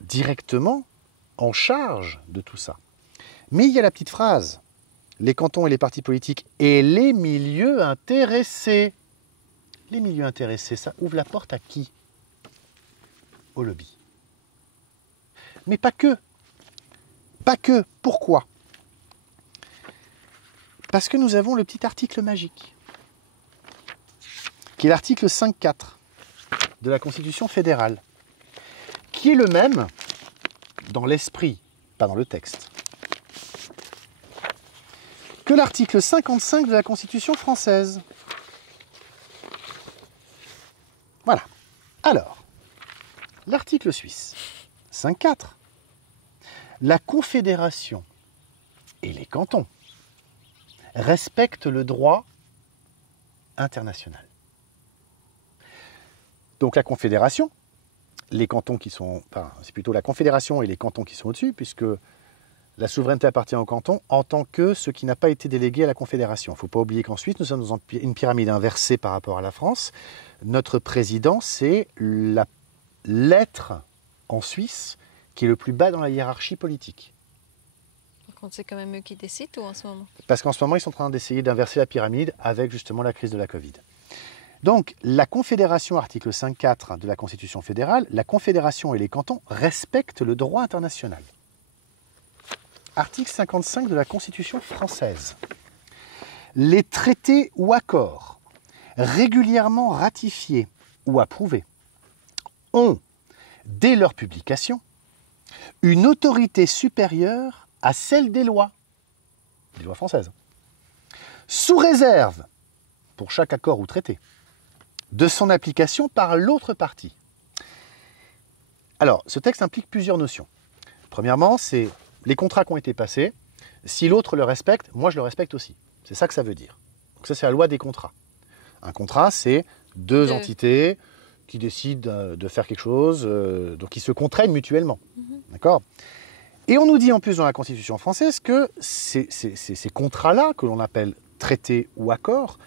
directement en charge de tout ça. Mais il y a la petite phrase. Les cantons et les partis politiques et les milieux intéressés. Les milieux intéressés, ça ouvre la porte à qui? Au lobby. Mais pas que. Pas que. Pourquoi? Parce que nous avons le petit article magique, qui est l'article 5.4 de la Constitution fédérale, qui est le même dans l'esprit, pas dans le texte, que l'article 55 de la Constitution française. Voilà. Alors, l'article suisse, 5.4. La Confédération et les cantons respectent le droit international. Donc la Confédération, les cantons qui sont... Enfin, c'est plutôt la Confédération et les cantons qui sont au-dessus, puisque la souveraineté appartient aux cantons en tant que ce qui n'a pas été délégué à la Confédération. Il ne faut pas oublier qu'ensuite, nous sommes dans une pyramide inversée par rapport à la France. Notre président, c'est la lettre en Suisse qui est le plus bas dans la hiérarchie politique. Par contre, c'est quand même eux qui décident ou en ce moment? Parce qu'en ce moment, ils sont en train d'essayer d'inverser la pyramide avec justement la crise de la Covid. Donc, la Confédération, article 5.4 de la Constitution fédérale, la Confédération et les cantons respectent le droit international. Article 55 de la Constitution française. Les traités ou accords régulièrement ratifiés ou approuvés ont, dès leur publication, une autorité supérieure à celle des lois françaises, sous réserve, pour chaque accord ou traité, de son application par l'autre partie. Alors, ce texte implique plusieurs notions. Premièrement, c'est les contrats qui ont été passés. Si l'autre le respecte, moi je le respecte aussi. C'est ça que ça veut dire. Donc ça, c'est la loi des contrats. Un contrat, c'est deux entités qui décident de faire quelque chose, donc qui se contraignent mutuellement. D'accord ? Et on nous dit en plus dans la Constitution française que ces contrats-là, que l'on appelle traités ou accords,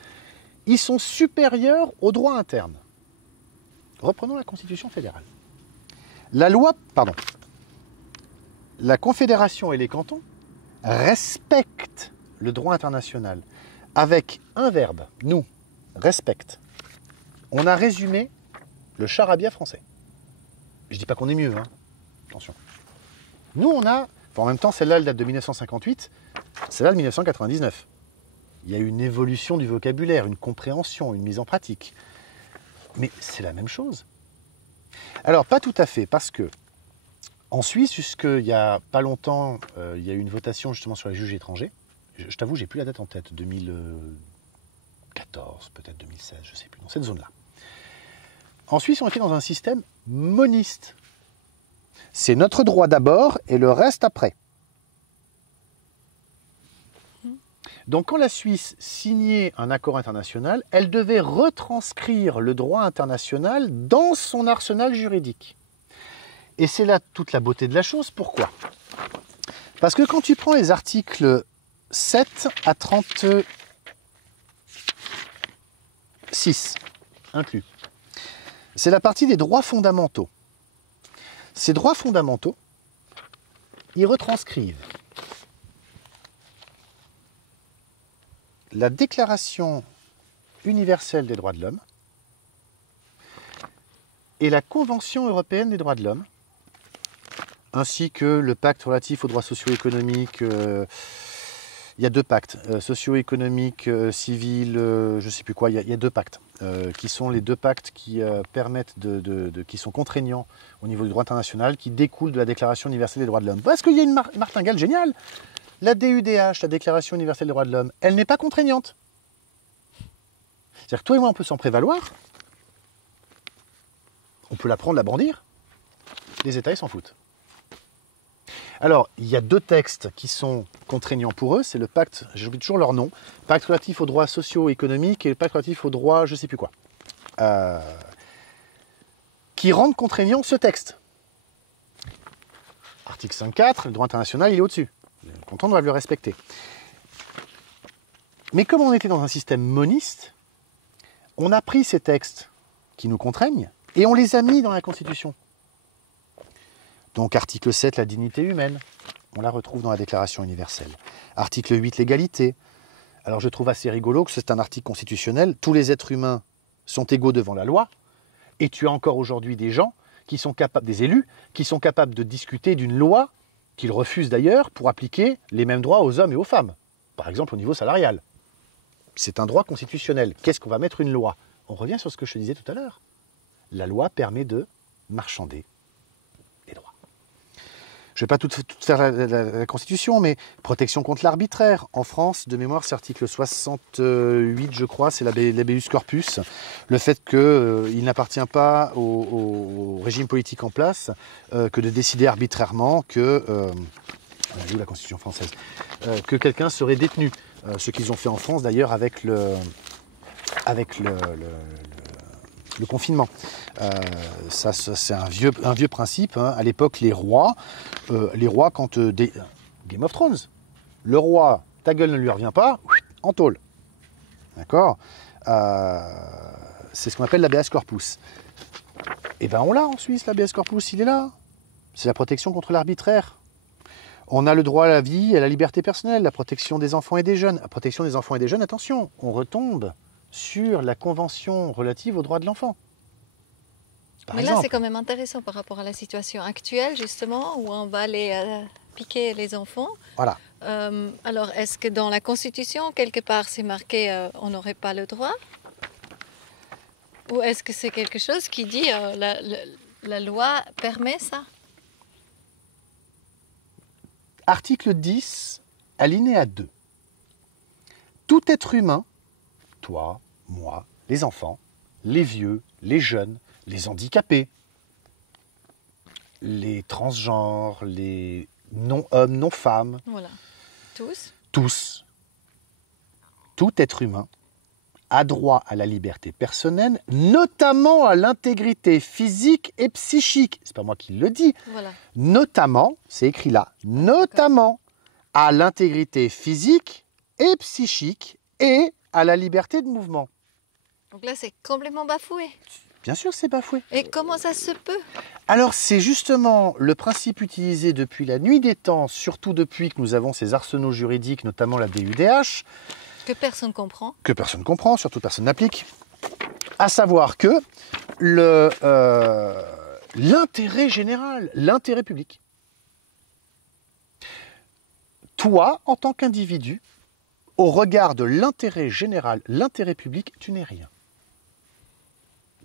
ils sont supérieurs au droit interne. Reprenons la Constitution fédérale. La Confédération et les cantons respectent le droit international avec un verbe, nous, respecte. On a résumé le charabia français. Je ne dis pas qu'on est mieux, hein. Attention. Nous, on a, en même temps, celle-là, elle date de 1958, celle-là de 1999. Il y a eu une évolution du vocabulaire, une compréhension, une mise en pratique. Mais c'est la même chose. Alors, pas tout à fait, parce que en Suisse, jusqu'il n'y a pas longtemps, il y a eu une votation justement sur les juges étrangers. Je t'avoue, j'ai plus la date en tête, 2014, peut-être 2016, je ne sais plus, dans cette zone-là. En Suisse, on était dans un système moniste. C'est notre droit d'abord et le reste après. Donc quand la Suisse signait un accord international, elle devait retranscrire le droit international dans son arsenal juridique. Et c'est là toute la beauté de la chose. Pourquoi? Parce que quand tu prends les articles 7 à 36 inclus, c'est la partie des droits fondamentaux. Ces droits fondamentaux, ils retranscrivent la Déclaration universelle des droits de l'homme et la Convention européenne des droits de l'homme, ainsi que le pacte relatif aux droits socio-économiques. Il y a deux pactes, socio-économiques, civils, je ne sais plus quoi, il y a deux pactes, qui sont les deux pactes qui permettent qui sont contraignants au niveau du droit international, qui découlent de la Déclaration universelle des droits de l'homme. Parce qu'il y a une martingale géniale. La DUDH, la Déclaration universelle des droits de l'homme, elle n'est pas contraignante. C'est-à-dire que toi et moi, on peut s'en prévaloir, on peut la prendre, la brandir, les États, ils s'en foutent. Alors, il y a deux textes qui sont contraignants pour eux, c'est le pacte, j'oublie toujours leur nom, pacte relatif aux droits socio-économiques et le pacte relatif aux droits je ne sais plus quoi, qui rendent contraignant ce texte. Article 5.4, le droit international, il est au-dessus. Quand on doit le respecter. Mais comme on était dans un système moniste, on a pris ces textes qui nous contraignent et on les a mis dans la Constitution. Donc article 7, la dignité humaine, on la retrouve dans la Déclaration universelle. Article 8, l'égalité. Alors je trouve assez rigolo que c'est un article constitutionnel, tous les êtres humains sont égaux devant la loi, et tu as encore aujourd'hui des gens qui sont capables, des élus, qui sont capables de discuter d'une loi qu'ils refusent d'ailleurs pour appliquer les mêmes droits aux hommes et aux femmes. Par exemple au niveau salarial. C'est un droit constitutionnel. Qu'est-ce qu'on va mettre une loi? On revient sur ce que je te disais tout à l'heure. La loi permet de marchander les droits. Je ne vais pas tout faire la Constitution, mais protection contre l'arbitraire. En France, de mémoire, c'est l'article 68, je crois, c'est l'habeas corpus. Le fait qu'il n'appartient pas au régime politique en place que de décider arbitrairement que, la Constitution française, que quelqu'un serait détenu. Ce qu'ils ont fait en France, d'ailleurs, avec le confinement. Ça c'est un vieux principe. Hein. À l'époque, les rois, quand Game of Thrones, le roi, ta gueule ne lui revient pas, en tôle. D'accord? C'est ce qu'on appelle l'habeas corpus. Et bien on l'a en Suisse, l'habeas corpus, il est là. C'est la protection contre l'arbitraire. On a le droit à la vie et à la liberté personnelle, la protection des enfants et des jeunes. La protection des enfants et des jeunes, attention, on retombe sur la Convention relative aux droits de l'enfant. Mais là, c'est quand même intéressant par rapport à la situation actuelle, justement, où on va aller piquer les enfants. Voilà. Alors, est-ce que dans la Constitution, quelque part, c'est marqué on n'aurait pas le droit? Ou est-ce que c'est quelque chose qui dit la loi permet ça? Article 10, alinéa 2. Tout être humain, toi, moi, les enfants, les vieux, les jeunes, les handicapés, les transgenres, les non-hommes, non-femmes. Voilà. Tous. Tous. Tout être humain a droit à la liberté personnelle, notamment à l'intégrité physique et psychique. C'est pas moi qui le dis. Voilà. Notamment, c'est écrit là, notamment à l'intégrité physique et psychique et à la liberté de mouvement. Donc là, c'est complètement bafoué. Bien sûr, c'est bafoué. Et comment ça se peut? Alors, c'est justement le principe utilisé depuis la nuit des temps, surtout depuis que nous avons ces arsenaux juridiques, notamment la DUDH. Que personne comprend. Que personne comprend, surtout personne n'applique. À savoir que l'intérêt général, l'intérêt public. Toi, en tant qu'individu, au regard de l'intérêt général, l'intérêt public, tu n'es rien.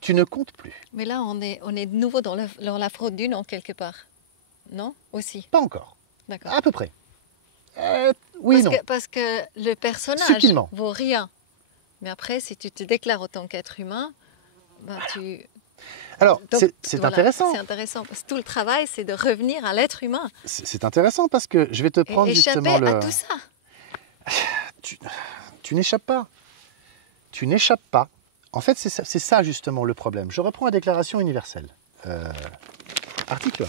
Tu ne comptes plus. Mais là, on est de nouveau dans la fraude du nom, quelque part. Non? Aussi? Pas encore. D'accord. À peu près. Oui, non. Parce que le personnage Subtilement. vaut rien. Mais après, si tu te déclares en tant qu'être humain, ben tu... Alors, Donc, c'est voilà, intéressant. C'est intéressant, parce que tout le travail, c'est de revenir à l'être humain. C'est intéressant parce que je vais te prendre Et échapper justement à tout ça. tu n'échappes pas. Tu n'échappes pas. En fait, c'est ça justement le problème. Je reprends la Déclaration universelle. Article 1.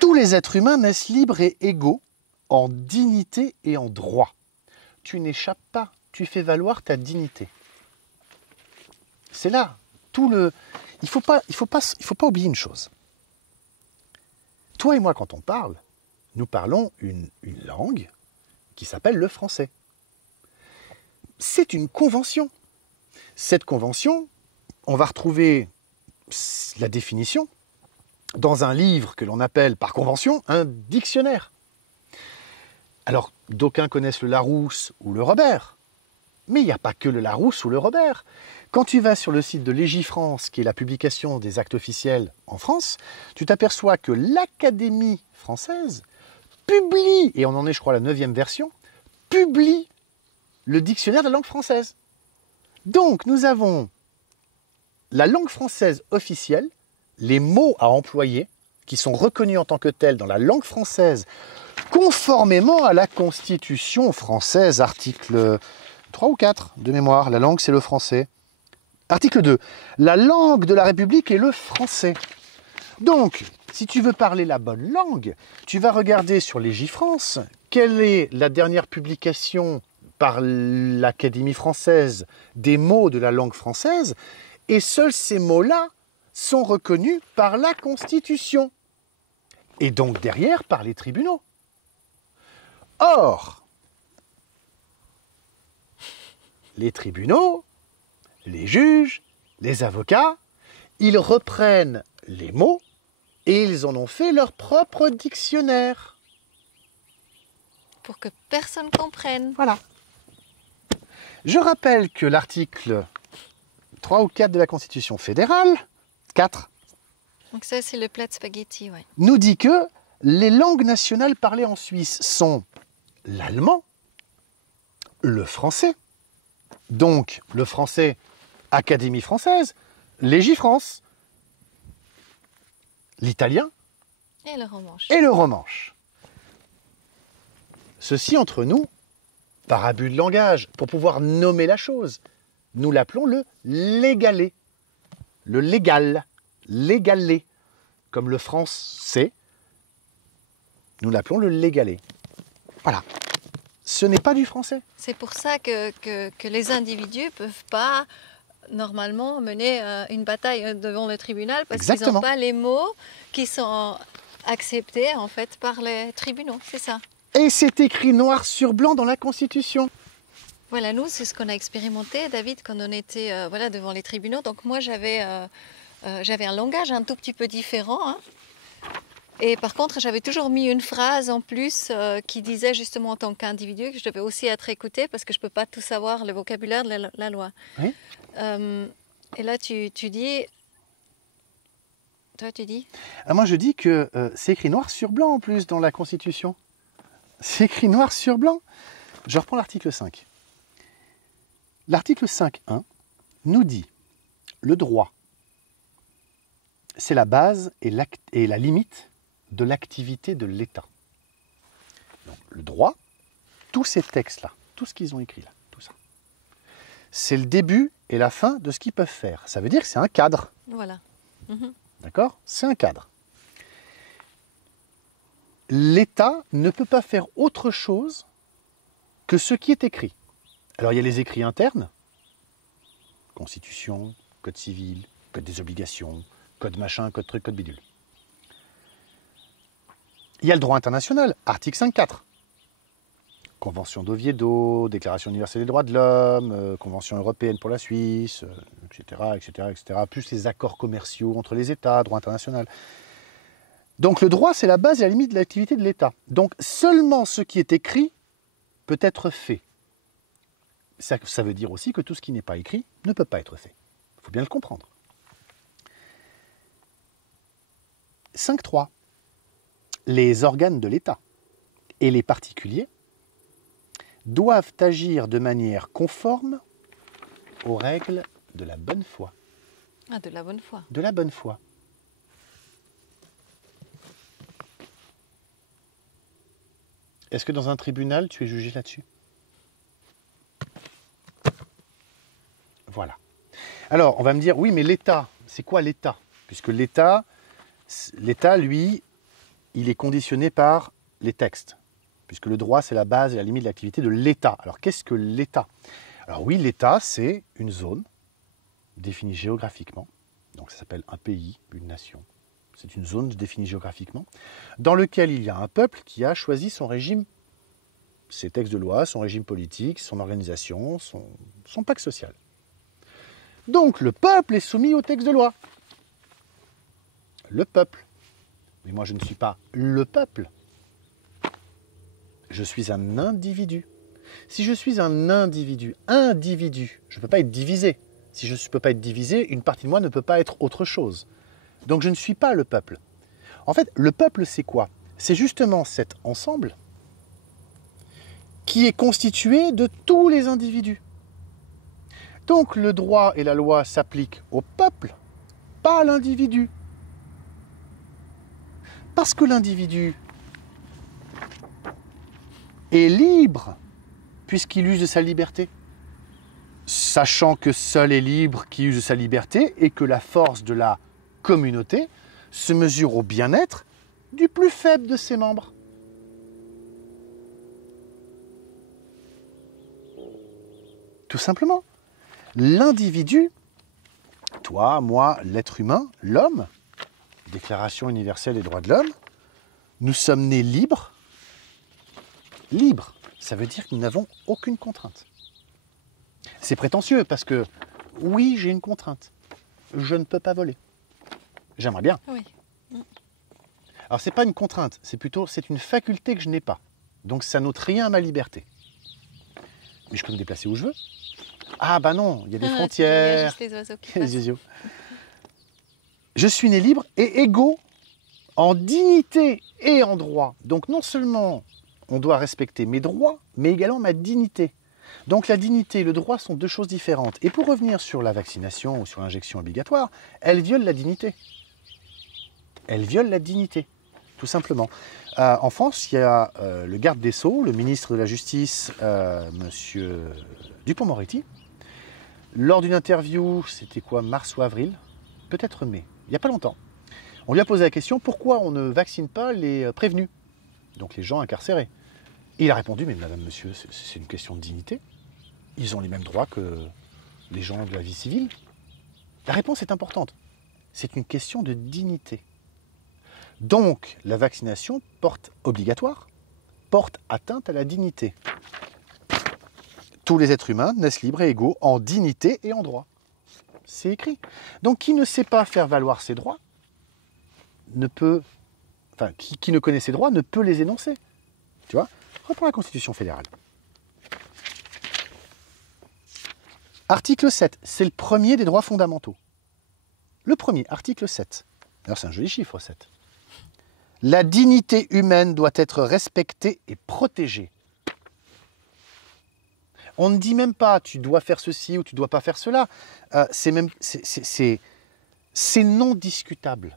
Tous les êtres humains naissent libres et égaux en dignité et en droit. Tu n'échappes pas. Tu fais valoir ta dignité. C'est là tout le... Il faut pas oublier une chose. Toi et moi, quand on parle, nous parlons une langue qui s'appelle le français. C'est une convention. Cette convention, on va retrouver la définition dans un livre que l'on appelle par convention un dictionnaire. Alors, d'aucuns connaissent le Larousse ou le Robert, mais il n'y a pas que le Larousse ou le Robert. Quand tu vas sur le site de Légifrance, qui est la publication des actes officiels en France, tu t'aperçois que l'Académie française publie, et on en est je crois à la 9e version, publie le dictionnaire de la langue française. Donc nous avons la langue française officielle, les mots à employer, qui sont reconnus en tant que tels dans la langue française, conformément à la Constitution française, article 3 ou 4 de mémoire, la langue c'est le français. Article 2, la langue de la République est le français. Donc, si tu veux parler la bonne langue, tu vas regarder sur Légifrance quelle est la dernière publication par l'Académie française des mots de la langue française, et seuls ces mots-là sont reconnus par la Constitution, et donc derrière par les tribunaux. Or, les tribunaux, les juges, les avocats, ils reprennent les mots et ils en ont fait leur propre dictionnaire. Pour que personne comprenne. Voilà. Je rappelle que l'article 3 ou 4 de la Constitution fédérale, 4, Donc ça, c'est le plat de spaghetti, ouais. nous dit que les langues nationales parlées en Suisse sont l'allemand, le français, donc le français, Académie française, Légifrance, l'italien Et le romanche. et le romanche. Ceci entre nous, par abus de langage, pour pouvoir nommer la chose, nous l'appelons le légalais, le légal, légalais, comme le français, nous l'appelons le légalais. Voilà. Ce n'est pas du français. C'est pour ça que les individus ne peuvent pas normalement mener une bataille devant le tribunal parce qu'ils Exactement. n'ont pas les mots qui sont acceptés en fait par les tribunaux, c'est ça. Et c'est écrit noir sur blanc dans la Constitution. Voilà, nous, c'est ce qu'on a expérimenté, David, quand on était voilà, devant les tribunaux. Donc moi, j'avais un langage un tout petit peu différent, hein. Et par contre, j'avais toujours mis une phrase en plus qui disait justement en tant qu'individu que je devais aussi être écoutée parce que je ne peux pas tout savoir, le vocabulaire de la loi. Oui. Et là, tu dis... Toi, tu dis Ah, moi, je dis que c'est écrit noir sur blanc en plus dans la Constitution. C'est écrit noir sur blanc. Je reprends l'article 5. L'article 5.1 nous dit le droit, c'est la base et la limite de l'activité de l'État. Donc, le droit, tous ces textes-là, tout ce qu'ils ont écrit là, tout ça, c'est le début et la fin de ce qu'ils peuvent faire. Ça veut dire que c'est un cadre. Voilà. Mhm. D'accord ? C'est un cadre. L'État ne peut pas faire autre chose que ce qui est écrit. Alors il y a les écrits internes, Constitution, Code civil, Code des obligations, Code machin, Code truc, Code bidule. Il y a le droit international, article 5.4. Convention d'Oviedo, Déclaration universelle des droits de l'homme, Convention européenne pour la Suisse, etc., plus les accords commerciaux entre les États, droit international. Donc le droit, c'est la base et la limite de l'activité de l'État. Donc seulement ce qui est écrit peut être fait. Ça veut dire aussi que tout ce qui n'est pas écrit ne peut pas être fait. Il faut bien le comprendre. 5.3. Les organes de l'État et les particuliers doivent agir de manière conforme aux règles de la bonne foi. Ah, de la bonne foi. De la bonne foi. Est-ce que dans un tribunal, tu es jugé là-dessus? Voilà. Alors, on va me dire, oui, mais l'État, c'est quoi l'État? Puisque l'État, lui, il est conditionné par les textes. Puisque le droit, c'est la base et la limite de l'activité de l'État. Alors, qu'est-ce que l'État? Alors oui, l'État, c'est une zone définie géographiquement. Donc, ça s'appelle un pays, une nation. C'est une zone définie géographiquement, dans lequel il y a un peuple qui a choisi son régime, ses textes de loi, son régime politique, son organisation, son pacte social. Donc le peuple est soumis aux textes de loi. Le peuple. Mais moi je ne suis pas le peuple. Je suis un individu. Si je suis un individu, je ne peux pas être divisé. Si je ne peux pas être divisé, une partie de moi ne peut pas être autre chose. Donc je ne suis pas le peuple. En fait, le peuple, c'est quoi? C'est justement cet ensemble qui est constitué de tous les individus. Donc le droit et la loi s'appliquent au peuple, pas à l'individu. Parce que l'individu est libre, puisqu'il use de sa liberté. Sachant que seul est libre qui use de sa liberté et que la force de la communauté se mesure au bien-être du plus faible de ses membres. Tout simplement. L'individu, toi, moi, l'être humain, l'homme, Déclaration universelle des droits de l'homme, nous sommes nés libres. Libres, ça veut dire que nous n'avons aucune contrainte. C'est prétentieux parce que, oui, j'ai une contrainte. Je ne peux pas voler. J'aimerais bien. Oui. Alors, ce n'est pas une contrainte, c'est une faculté que je n'ai pas. Donc, ça n'ôte rien à ma liberté. Mais je peux me déplacer où je veux. Ah, bah non, il y a des frontières. Il y a juste les oiseaux qui Les passent. oiseaux. Je suis né libre et égaux en dignité et en droit. Donc, non seulement on doit respecter mes droits, mais également ma dignité. Donc, la dignité et le droit sont deux choses différentes. Et pour revenir sur la vaccination ou sur l'injection obligatoire, elle viole la dignité. Elle viole la dignité, tout simplement. En France, il y a le garde des Sceaux, le ministre de la Justice, monsieur Dupond-Moretti. Lors d'une interview, c'était quoi, mars ou avril, peut-être mai, il n'y a pas longtemps, on lui a posé la question pourquoi on ne vaccine pas les prévenus, donc les gens incarcérés. Et il a répondu, mais madame, monsieur, c'est une question de dignité. Ils ont les mêmes droits que les gens de la vie civile. La réponse est importante. C'est une question de dignité. Donc, la vaccination obligatoire porte atteinte à la dignité. Tous les êtres humains naissent libres et égaux en dignité et en droit. C'est écrit. Donc, qui ne sait pas faire valoir ses droits, qui ne connaît ses droits ne peut les énoncer. Tu vois? Reprends la Constitution fédérale. Article 7, c'est le premier des droits fondamentaux. Le premier, article 7. Alors, c'est un joli chiffre, 7. La dignité humaine doit être respectée et protégée. On ne dit même pas tu dois faire ceci ou tu ne dois pas faire cela. C'est non discutable.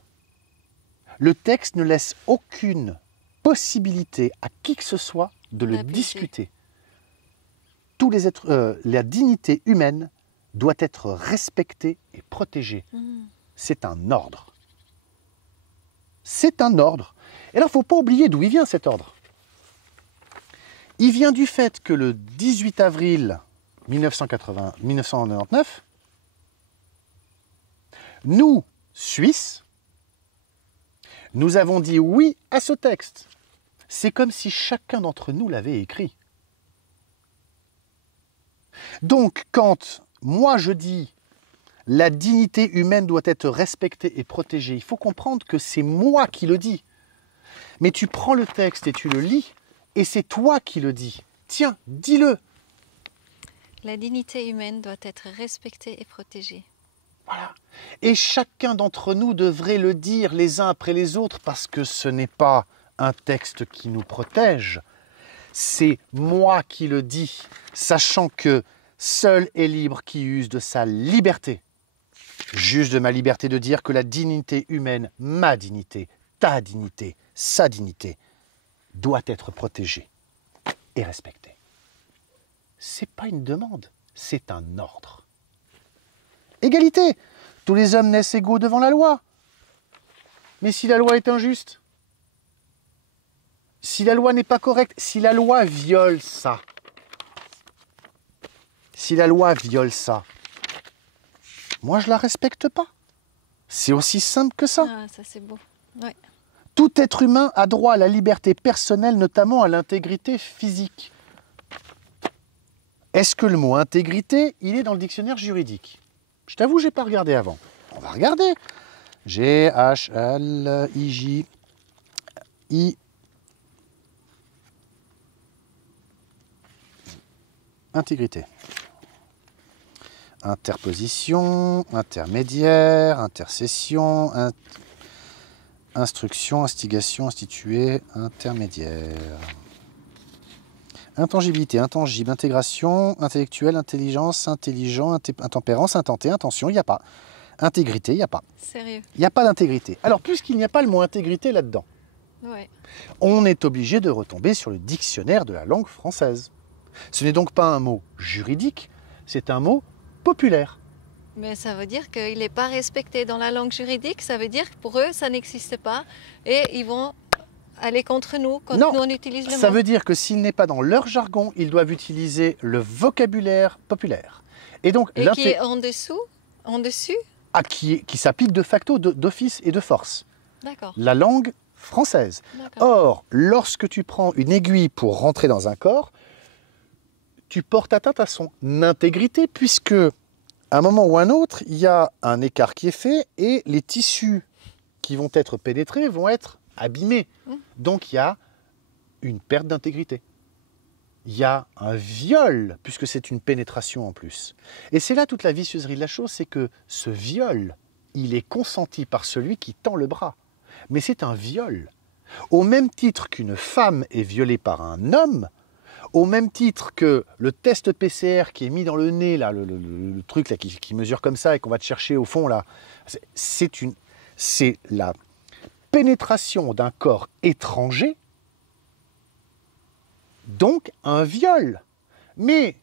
Le texte ne laisse aucune possibilité à qui que ce soit de le discuter. La dignité humaine doit être respectée et protégée. C'est un ordre. C'est un ordre. Et alors, il ne faut pas oublier d'où il vient cet ordre. Il vient du fait que le 18 avril 1999, nous, Suisses, nous avons dit oui à ce texte. C'est comme si chacun d'entre nous l'avait écrit. Donc, quand moi je dis la dignité humaine doit être respectée et protégée, il faut comprendre que c'est moi qui le dis. Mais tu prends le texte et tu le lis, et c'est toi qui le dis. Tiens, dis-le. La dignité humaine doit être respectée et protégée. Voilà. Et chacun d'entre nous devrait le dire les uns après les autres, parce que ce n'est pas un texte qui nous protège. C'est moi qui le dis, sachant que seul est libre qui use de sa liberté. J'use de ma liberté de dire que la dignité humaine, ma dignité, ta dignité, sa dignité, doit être protégée. est respectée. Ce n'est pas une demande, c'est un ordre. Égalité, tous les hommes naissent égaux devant la loi. Mais si la loi est injuste, si la loi n'est pas correcte, si la loi viole ça, moi je ne la respecte pas. C'est aussi simple que ça. Ah, ça c'est beau. Ouais. Tout être humain a droit à la liberté personnelle, notamment à l'intégrité physique. Est-ce que le mot intégrité, il est dans le dictionnaire juridique? Je t'avoue, je n'ai pas regardé avant. On va regarder. G-H-L-I-J-I. Intégrité. Interposition, intermédiaire, intercession, instruction, instigation, instituée, intermédiaire. Intangibilité, intangible, intégration, intellectuelle, intelligence, intelligent, intempérance, intenté, intention, il n'y a pas. Intégrité, il n'y a pas. Sérieux? Il n'y a pas d'intégrité. Alors, puisqu'il n'y a pas le mot intégrité là-dedans, Ouais. on est obligé de retomber sur le dictionnaire de la langue française. Ce n'est donc pas un mot juridique, c'est un mot populaire. Mais ça veut dire qu'il n'est pas respecté dans la langue juridique, ça veut dire que pour eux, ça n'existe pas et ils vont aller contre nous quand Non, nous on utilise le mot. Ça veut dire que s'il n'est pas dans leur jargon, ils doivent utiliser le vocabulaire populaire. Et donc, Et qui est en dessus qui s'applique de facto, d'office et de force. D'accord. La langue française. Or, lorsque tu prends une aiguille pour rentrer dans un corps, tu portes atteinte à son intégrité, puisque à un moment ou à un autre, il y a un écart qui est fait et les tissus qui vont être pénétrés vont être abîmés. Donc il y a une perte d'intégrité. Il y a un viol, puisque c'est une pénétration en plus. Et c'est là toute la vicieuserie de la chose, c'est que ce viol, il est consenti par celui qui tend le bras. Mais c'est un viol. Au même titre qu'une femme est violée par un homme, au même titre que le test PCR qui est mis dans le nez, là, le truc là, qui mesure comme ça et qu'on va te chercher au fond, là, c'est la pénétration d'un corps étranger, donc un viol. Mais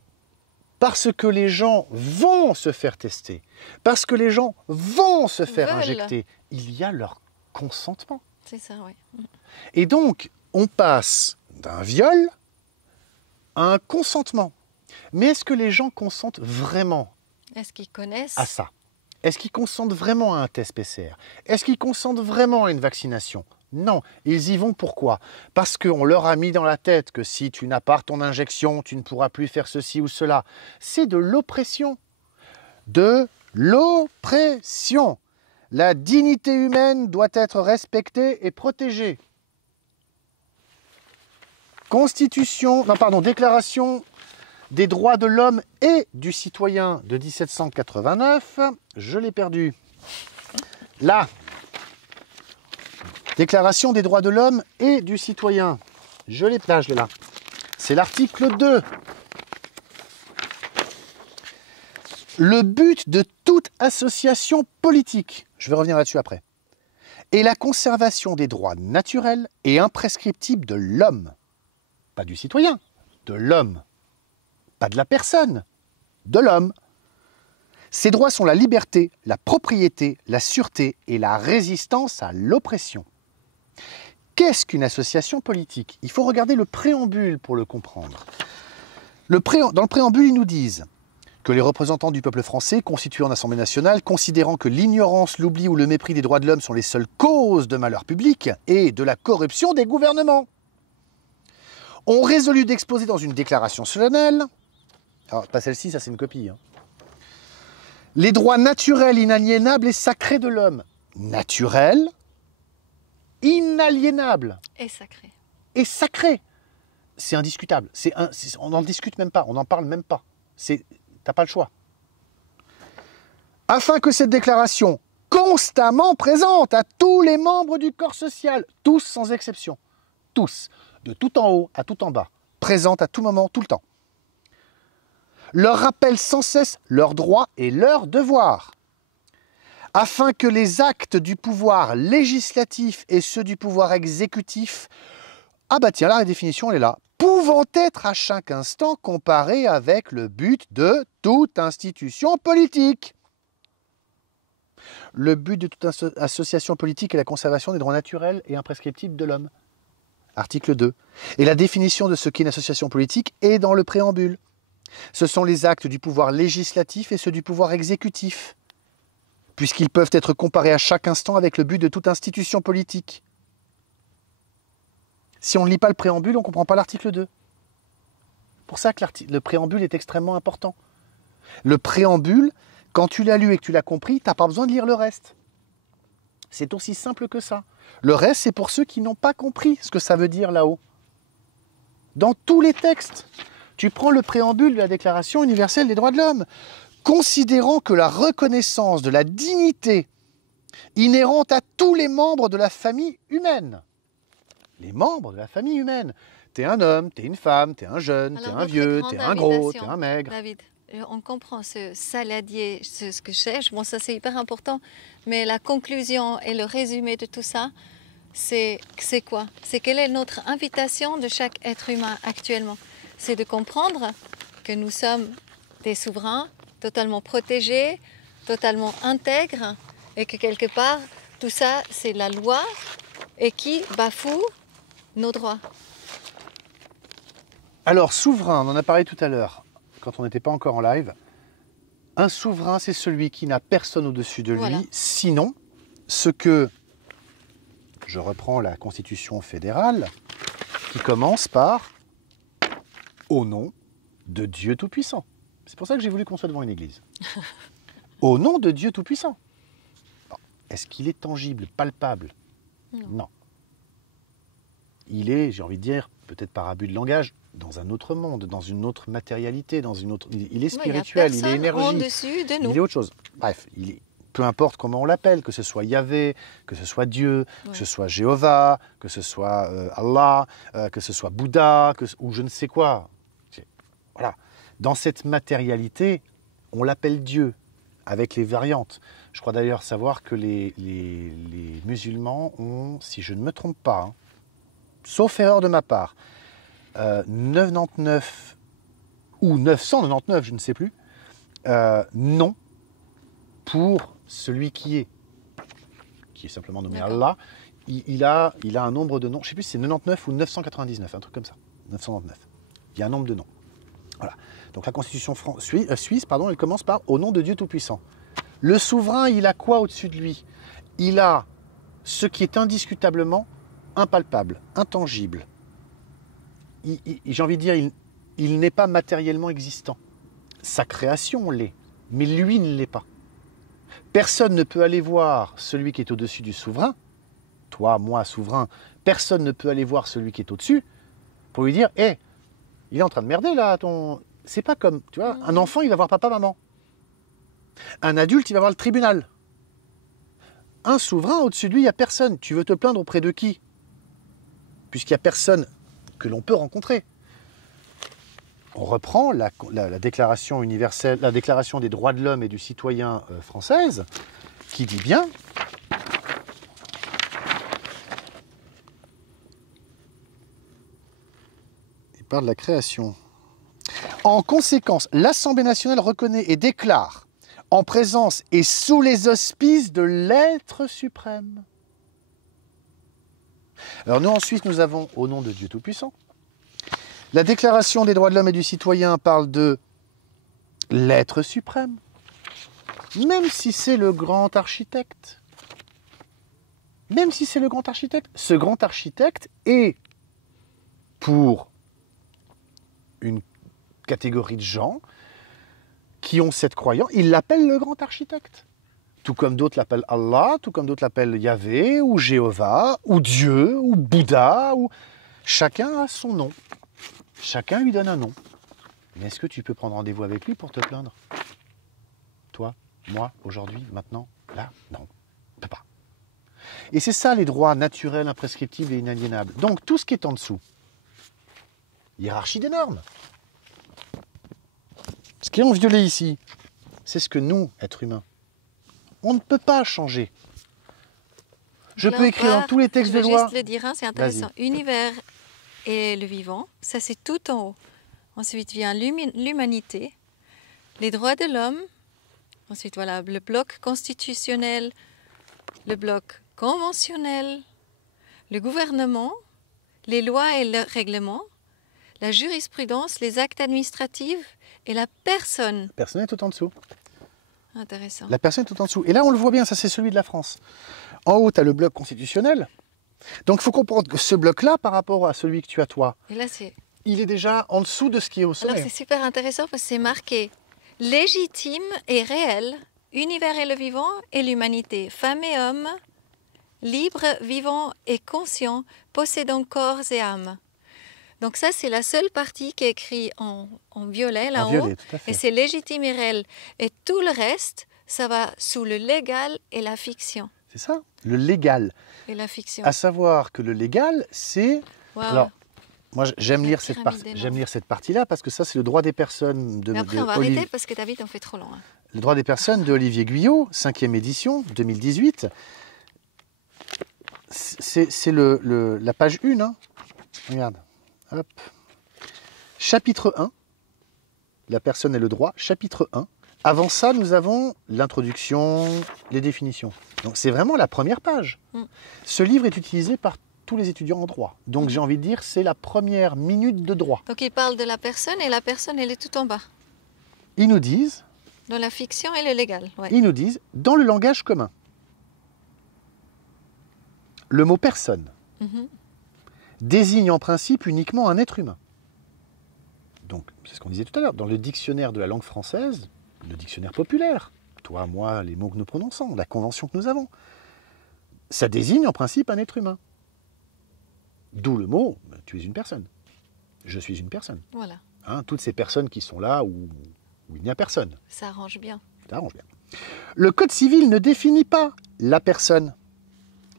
parce que les gens vont se faire tester, parce que les gens vont se faire injecter, il y a leur consentement. C'est ça, oui. Et donc, on passe d'un viol à un consentement. Mais est-ce que les gens consentent vraiment Est-ce qu'ils connaissent à ça? Est-ce qu'ils consentent vraiment à un test PCR? Est-ce qu'ils consentent vraiment à une vaccination? Non, ils y vont pourquoi? Parce qu'on leur a mis dans la tête que si tu n'as pas ton injection, tu ne pourras plus faire ceci ou cela. C'est de l'oppression. De l'oppression. La dignité humaine doit être respectée et protégée. Déclaration des droits de l'homme et du citoyen de 1789. Je l'ai perdu. Là. Déclaration des droits de l'homme et du citoyen. Je l'ai là. C'est l'article 2. Le but de toute association politique, je vais revenir là-dessus après, est la conservation des droits naturels et imprescriptibles de l'homme. Pas du citoyen, de l'homme. Pas de la personne, de l'homme. Ces droits sont la liberté, la propriété, la sûreté et la résistance à l'oppression. Qu'est-ce qu'une association politique? Il faut regarder le préambule pour le comprendre. Dans le préambule, ils nous disent que les représentants du peuple français, constitués en Assemblée nationale, considérant que l'ignorance, l'oubli ou le mépris des droits de l'homme sont les seules causes de malheur public et de la corruption des gouvernements, ont résolu d'exposer dans une déclaration solennelle, alors pas celle-ci, ça c'est une copie, les droits naturels, inaliénables et sacrés de l'homme. Naturels, inaliénables. Et sacré. Et sacrés. C'est indiscutable. On n'en discute même pas, on n'en parle même pas. T'as pas le choix. Afin que cette déclaration, constamment présente à tous les membres du corps social, tous sans exception, tous, de tout en haut à tout en bas, présente à tout moment, tout le temps, leur rappelle sans cesse leurs droits et leurs devoirs, afin que les actes du pouvoir législatif et ceux du pouvoir exécutif, ah bah tiens, là la définition elle est là, pouvant être à chaque instant comparé avec le but de toute institution politique. Le but de toute association politique est la conservation des droits naturels et imprescriptibles de l'homme. Article 2. Et la définition de ce qu'est une association politique est dans le préambule. Ce sont les actes du pouvoir législatif et ceux du pouvoir exécutif, puisqu'ils peuvent être comparés à chaque instant avec le but de toute institution politique. Si on ne lit pas le préambule, on ne comprend pas l'article 2. C'est pour ça que le préambule est extrêmement important. Le préambule, quand tu l'as lu et que tu l'as compris, tu n'as pas besoin de lire le reste. C'est aussi simple que ça. Le reste, c'est pour ceux qui n'ont pas compris ce que ça veut dire là-haut. Dans tous les textes, tu prends le préambule de la Déclaration universelle des droits de l'homme, considérant que la reconnaissance de la dignité inhérente à tous les membres de la famille humaine. Les membres de la famille humaine. T'es un homme, t'es une femme, t'es un jeune, t'es un vieux, t'es un gros, t'es un maigre. David, on comprend ce saladier, ce que je cherche. Bon, ça c'est hyper important. Mais la conclusion et le résumé de tout ça, c'est quoi? C'est quelle est notre invitation de chaque être humain actuellement? C'est de comprendre que nous sommes des souverains, totalement protégés, totalement intègres, et que quelque part, tout ça, c'est la loi et qui bafoue nos droits. Alors, souverain, on en a parlé tout à l'heure, quand on n'était pas encore en live. Un souverain, c'est celui qui n'a personne au-dessus de lui, voilà. Sinon, ce que, je reprends la Constitution fédérale, qui commence par « Au nom de Dieu Tout-Puissant ». C'est pour ça que j'ai voulu qu'on soit devant une église. Au nom de Dieu Tout-Puissant. Est-ce qu'il est tangible, palpable? Non. Il est, j'ai envie de dire, peut-être par abus de langage, dans un autre monde, dans une autre matérialité, dans une autre. Il est spirituel, il est énergie. Au-dessus de nous. Il est autre chose. Bref, peu importe comment on l'appelle, que ce soit Yahvé, que ce soit Dieu, que ce soit Jéhovah, que ce soit Allah, que ce soit Bouddha, ou je ne sais quoi. Voilà. Dans cette matérialité, on l'appelle Dieu, avec les variantes. Je crois d'ailleurs savoir que les musulmans ont, si je ne me trompe pas, hein, sauf erreur de ma part, 99 ou 999, je ne sais plus, non pour celui qui est simplement nommé Allah. Il a un nombre de noms, je ne sais plus si c'est 99 ou 999, un truc comme ça, 999. Il y a un nombre de noms. Voilà. Donc la Constitution suisse, elle commence par « Au nom de Dieu Tout-Puissant ». Le souverain, il a quoi au-dessus de lui? Il a ce qui est indiscutablement impalpable, intangible. J'ai envie de dire, il n'est pas matériellement existant. Sa création l'est, mais lui ne l'est pas. Personne ne peut aller voir celui qui est au-dessus du souverain. Toi, moi, souverain, personne ne peut aller voir celui qui est au-dessus pour lui dire « Hé, il est en train de merder là, ton... » C'est pas comme, tu vois, un enfant, il va voir papa, maman. Un adulte, il va voir le tribunal. Un souverain, au-dessus de lui, il n'y a personne. Tu veux te plaindre auprès de qui? Puisqu'il n'y a personne que l'on peut rencontrer. On reprend la Déclaration universelle, la Déclaration des droits de l'homme et du citoyen française, qui dit bien... Il parle de la création. En conséquence, l'Assemblée nationale reconnaît et déclare en présence et sous les auspices de l'être suprême. Alors nous en Suisse, nous avons au nom de Dieu Tout-Puissant. La Déclaration des droits de l'homme et du citoyen parle de l'être suprême, même si c'est le grand architecte. Même si c'est le grand architecte. Ce grand architecte est pour une catégorie de gens qui ont cette croyance, ils l'appellent le grand architecte. Tout comme d'autres l'appellent Allah, tout comme d'autres l'appellent Yahvé, ou Jéhovah, ou Dieu, ou Bouddha. Chacun a son nom. Chacun lui donne un nom. Mais est-ce que tu peux prendre rendez-vous avec lui pour te plaindre? Toi, moi, aujourd'hui, maintenant, là? Non, on ne peut pas. Et c'est ça les droits naturels, imprescriptibles et inaliénables. Donc tout ce qui est en dessous, hiérarchie des normes. Ce qui est en violet ici, c'est ce que nous, êtres humains, on ne peut pas changer. Je peux écrire dans tous les textes de loi. Je vais juste le dire, hein, c'est intéressant. Univers et le vivant. Ça, c'est tout en haut. Ensuite vient l'humanité, les droits de l'homme. Ensuite, voilà, le bloc constitutionnel, le bloc conventionnel, le gouvernement, les lois et le règlement, la jurisprudence, les actes administratifs et la personne. La personne est tout en dessous. Intéressant. La personne est tout en dessous. Et là, on le voit bien, ça c'est celui de la France. En haut, tu as le bloc constitutionnel. Donc, il faut comprendre que ce bloc-là, par rapport à celui que tu as toi, Et là, c'est... il est déjà en dessous de ce qui est au Alors, sommet. c'est super intéressant parce que c'est marqué légitime et réel, univers et le vivant et l'humanité, femme et homme, libre, vivant et conscient, possédant corps et âme. Donc ça, c'est la seule partie qui est écrite en violet, là En en violet, haut, tout à fait. et c'est légitime et réel. Et tout le reste, ça va sous le légal et la fiction. C'est ça, le légal. Et la fiction. À savoir que le légal, c'est... Wow. Alors, moi, j'aime La lire cette pyramide des j'aime normes. lire cette partie-là parce que ça, c'est le droit des personnes de, Mais après, de on va Olivier- arrêter parce que David en fait trop long. Hein. Le droit des personnes de Olivier Guyot, 5e édition, 2018. C'est la page 1. Hein. Regarde. Hop. Chapitre 1. La personne et le droit. Chapitre 1. Avant ça, nous avons l'introduction, les définitions. Donc c'est vraiment la première page. Mm. Ce livre est utilisé par tous les étudiants en droit. Donc j'ai envie de dire, c'est la première minute de droit. Donc il parle de la personne et la personne, elle est tout en bas. Ils nous disent, Dans la fiction et le légal. Ouais. dans le langage commun, le mot personne Mhm. désigne en principe uniquement un être humain. Donc, c'est ce qu'on disait tout à l'heure, dans le dictionnaire de la langue française, le dictionnaire populaire, toi, moi, les mots que nous prononçons, la convention que nous avons, ça désigne en principe un être humain. D'où le mot, tu es une personne. Je suis une personne. Voilà, Hein, toutes ces personnes qui sont là où il n'y a personne. ça arrange bien. Ça arrange bien. Le Code civil ne définit pas la personne.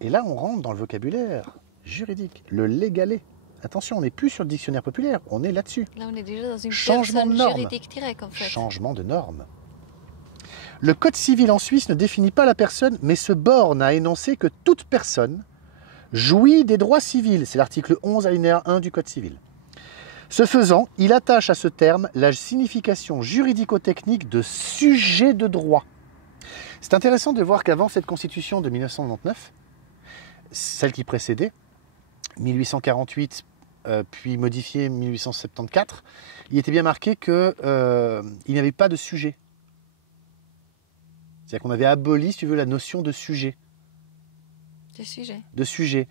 Et là, on rentre dans le vocabulaire juridique, le légalé. Attention, on n'est plus sur le dictionnaire populaire, on est là-dessus. Là, on est déjà dans une Changement de personne norme. juridique directe, en fait. Changement de normes. Le Code civil en Suisse ne définit pas la personne, mais se borne à énoncer que toute personne jouit des droits civils. C'est l'article 11 alinéa 1 du Code civil. Ce faisant, il attache à ce terme la signification juridico-technique de sujet de droit. C'est intéressant de voir qu'avant cette constitution de 1999, celle qui précédait, 1848, puis modifiée 1874, il était bien marqué qu'il n'y avait pas de sujet. C'est-à-dire qu'on avait aboli, si tu veux, la notion de sujet. Des sujets. De sujet.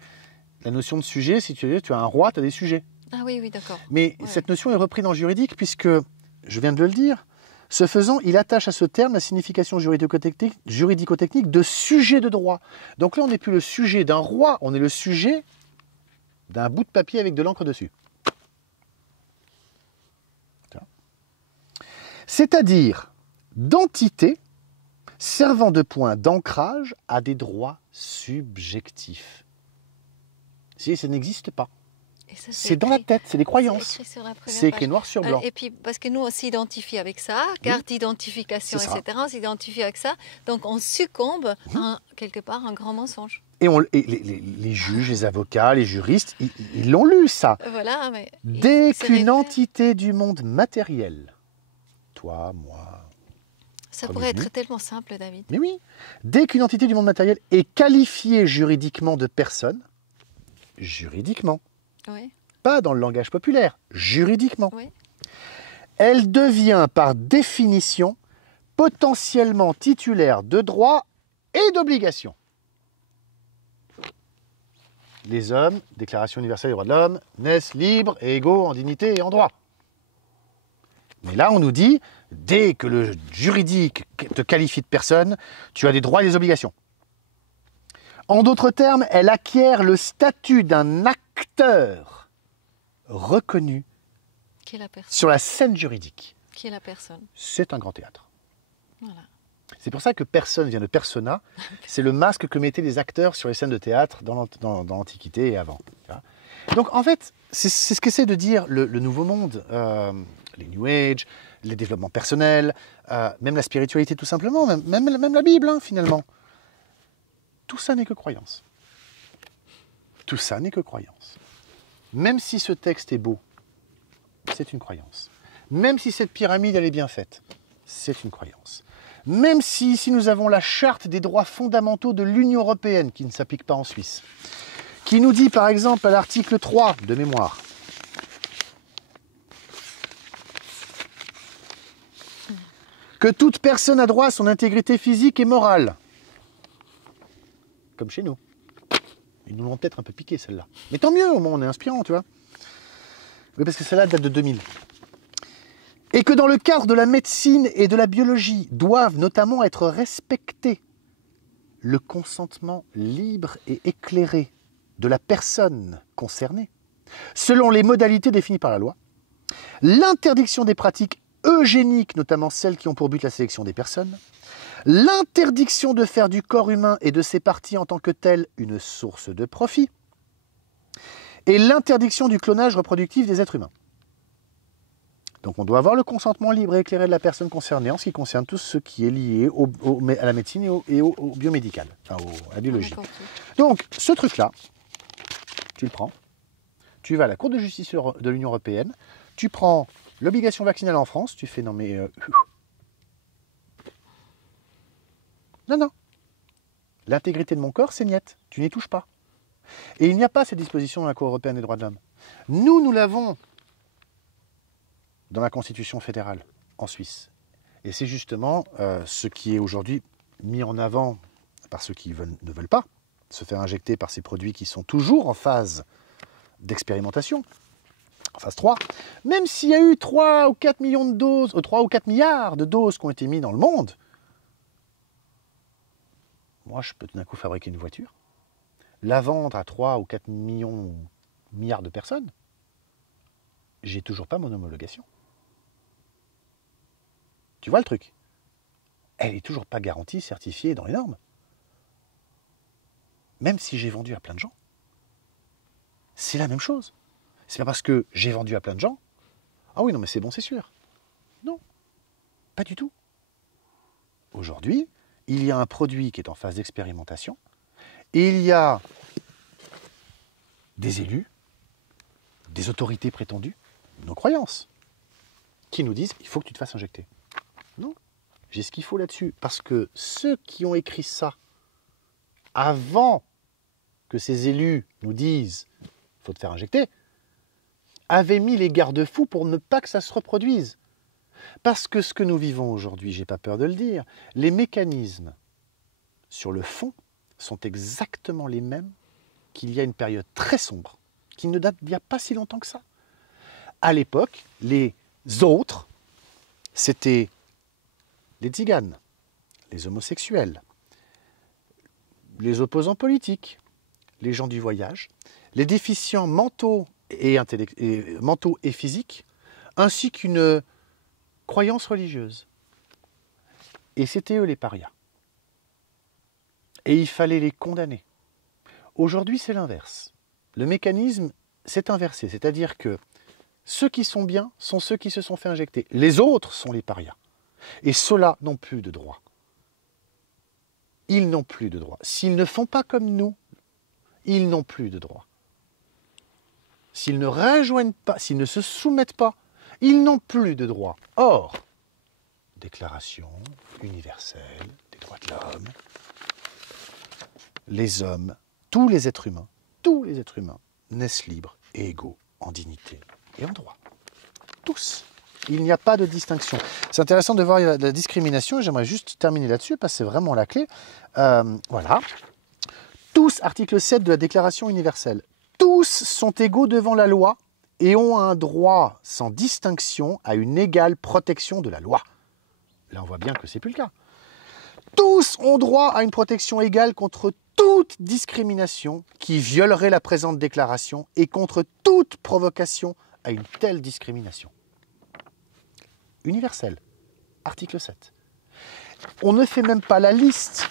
La notion de sujet, si tu veux, tu as un roi, tu as des sujets. Ah oui, oui, d'accord. Mais Ouais. cette notion est reprise dans le juridique puisque, je viens de le dire, ce faisant, il attache à ce terme la signification juridico-technique de sujet de droit. Donc là, on n'est plus le sujet d'un roi, on est le sujet d'un bout de papier avec de l'encre dessus. C'est-à-dire d'entité servant de point d'ancrage à des droits subjectifs. Si, ça n'existe pas. Et ça, C'est dans la écrit- tête, c'est des c'est croyances. écrit sur la première C'est écrit page. noir sur blanc. Et puis, parce que nous, on s'identifie avec ça, carte d'identification, C'est ça. etc. On s'identifie avec ça. Donc, on succombe à, quelque part, un grand mensonge. Et les juges, les avocats, les juristes, ils l'ont lu ça. Voilà, mais... Dès il se qu'une réfère- entité du monde matériel, toi, moi, Ça comme pourrait nous. être tellement simple, David. mais oui, dès qu'une entité du monde matériel est qualifiée juridiquement de personne, juridiquement, Oui, pas dans le langage populaire, juridiquement, oui. elle devient par définition potentiellement titulaire de droits et d'obligations. Les hommes, Déclaration universelle des droits de l'homme, naissent libres et égaux en dignité et en droit. Mais là, on nous dit, dès que le juridique te qualifie de personne, tu as des droits et des obligations. En d'autres termes, elle acquiert le statut d'un acteur reconnu Qui est la personne? sur la scène juridique. Qui est la personne? C'est un grand théâtre. Voilà. C'est pour ça que personne vient de persona. C'est le masque que mettaient les acteurs sur les scènes de théâtre dans l'Antiquité et avant. Donc en fait, c'est ce qu'essaie de dire le Nouveau Monde, les New Age, les développements personnels, même la spiritualité tout simplement, même la Bible hein, finalement. Tout ça n'est que croyance. Tout ça n'est que croyance. même si ce texte est beau, c'est une croyance. Même si cette pyramide, elle est bien faite, c'est une croyance. Même si ici nous avons la charte des droits fondamentaux de l'Union européenne, qui ne s'applique pas en Suisse, qui nous dit par exemple à l'article 3 de mémoire, que toute personne a droit à son intégrité physique et morale. Comme chez nous. Ils nous l'ont peut-être un peu piqué celle-là. Mais tant mieux, au moins on est inspirant, tu vois. Oui, parce que celle-là date de 2000. Et que dans le cadre de la médecine et de la biologie, doivent notamment être respectés le consentement libre et éclairé de la personne concernée, selon les modalités définies par la loi, l'interdiction des pratiques eugéniques, notamment celles qui ont pour but la sélection des personnes, l'interdiction de faire du corps humain et de ses parties en tant que telles une source de profit, et l'interdiction du clonage reproductif des êtres humains. Donc on doit avoir le consentement libre et éclairé de la personne concernée en ce qui concerne tout ce qui est lié à la médecine et au biomédical, enfin à la biologie. Donc ce truc-là, tu le prends, tu vas à la Cour de justice de l'Union européenne, tu prends l'obligation vaccinale en France, tu fais non mais... Non. L'intégrité de mon corps, c'est niette, tu n'y touches pas. Et il n'y a pas cette disposition dans la Cour européenne des droits de l'homme. Nous l'avons dans la Constitution fédérale, en Suisse. Et c'est justement ce qui est aujourd'hui mis en avant par ceux qui ne veulent pas se faire injecter par ces produits qui sont toujours en phase d'expérimentation, en phase 3. Même s'il y a eu 3 ou 4 millions de doses, 3 ou 4 milliards de doses qui ont été mises dans le monde, moi je peux tout d'un coup fabriquer une voiture, la vendre à 3 ou 4 milliards de personnes, j'ai toujours pas mon homologation. Tu vois le truc? Elle n'est toujours pas garantie, certifiée dans les normes. Même si j'ai vendu à plein de gens. C'est la même chose. C'est pas parce que j'ai vendu à plein de gens. Ah oui, non, mais c'est bon, c'est sûr. Non, pas du tout. Aujourd'hui, il y a un produit qui est en phase d'expérimentation. Et il y a des élus, des autorités prétendues, nos croyances, qui nous disent il faut que tu te fasses injecter. Non, j'ai ce qu'il faut là-dessus. Parce que ceux qui ont écrit ça, avant que ces élus nous disent il faut te faire injecter, avaient mis les garde-fous pour ne pas que ça se reproduise. Parce que ce que nous vivons aujourd'hui, j'ai pas peur de le dire, les mécanismes sur le fond sont exactement les mêmes qu'il y a une période très sombre, qui ne date d'il n'y a pas si longtemps que ça. À l'époque, les autres, c'était les tziganes, les homosexuels, les opposants politiques, les gens du voyage, les déficients mentaux et physiques, ainsi qu'une croyance religieuse. Et c'était eux les parias. Et il fallait les condamner. Aujourd'hui, c'est l'inverse. Le mécanisme s'est inversé, c'est-à-dire que ceux qui sont bien sont ceux qui se sont fait injecter. Les autres sont les parias. Et ceux-là n'ont plus de droit. Ils n'ont plus de droit. S'ils ne font pas comme nous, ils n'ont plus de droit. S'ils ne rejoignent pas, s'ils ne se soumettent pas, ils n'ont plus de droit. Or, Déclaration universelle des droits de l'homme, les hommes, tous les êtres humains naissent libres et égaux en dignité et en droit. Tous. Il n'y a pas de distinction. C'est intéressant de voir la discrimination, et j'aimerais juste terminer là-dessus, parce que c'est vraiment la clé. Voilà. Tous, article 7 de la Déclaration universelle, tous sont égaux devant la loi et ont un droit sans distinction à une égale protection de la loi. Là, on voit bien que ce n'est plus le cas. Tous ont droit à une protection égale contre toute discrimination qui violerait la présente déclaration et contre toute provocation à une telle discrimination. Universel, article 7. On ne fait même pas la liste,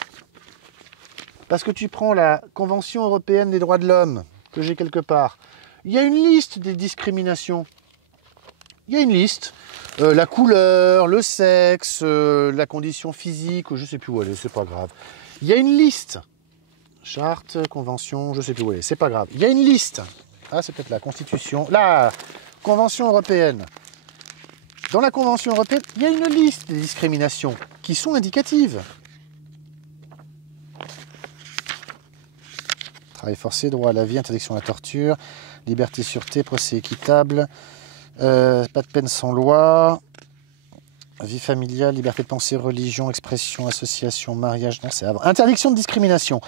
parce que tu prends la Convention européenne des droits de l'homme, que j'ai quelque part, il y a une liste des discriminations. Il y a une liste, la couleur, le sexe, la condition physique, je ne sais plus où elle est, c'est pas grave. Il y a une liste, charte, convention, je ne sais plus où elle est, c'est pas grave. Il y a une liste Ah, c'est peut-être la Constitution. La Convention européenne. Dans la Convention européenne, il y a une liste des discriminations qui sont indicatives. Travail forcé, droit à la vie, interdiction à la torture, liberté, sûreté, procès équitable, pas de peine sans loi, vie familiale, liberté de pensée, religion, expression, association, mariage, non, c'est avant. Interdiction de discrimination.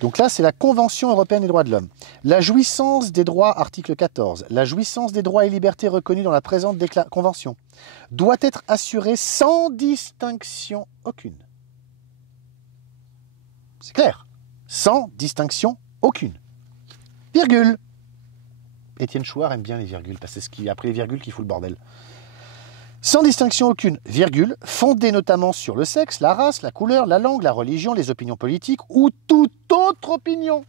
Donc là, c'est la Convention européenne des droits de l'homme. La jouissance des droits, article 14, la jouissance des droits et libertés reconnus dans la présente convention doit être assurée sans distinction aucune. C'est clair. Sans distinction aucune. Virgule. Étienne Chouard aime bien les virgules, parce que c'est après les virgules qu'il fout le bordel. Sans distinction aucune, virgule, fondée notamment sur le sexe, la race, la couleur, la langue, la religion, les opinions politiques ou toute autre opinion.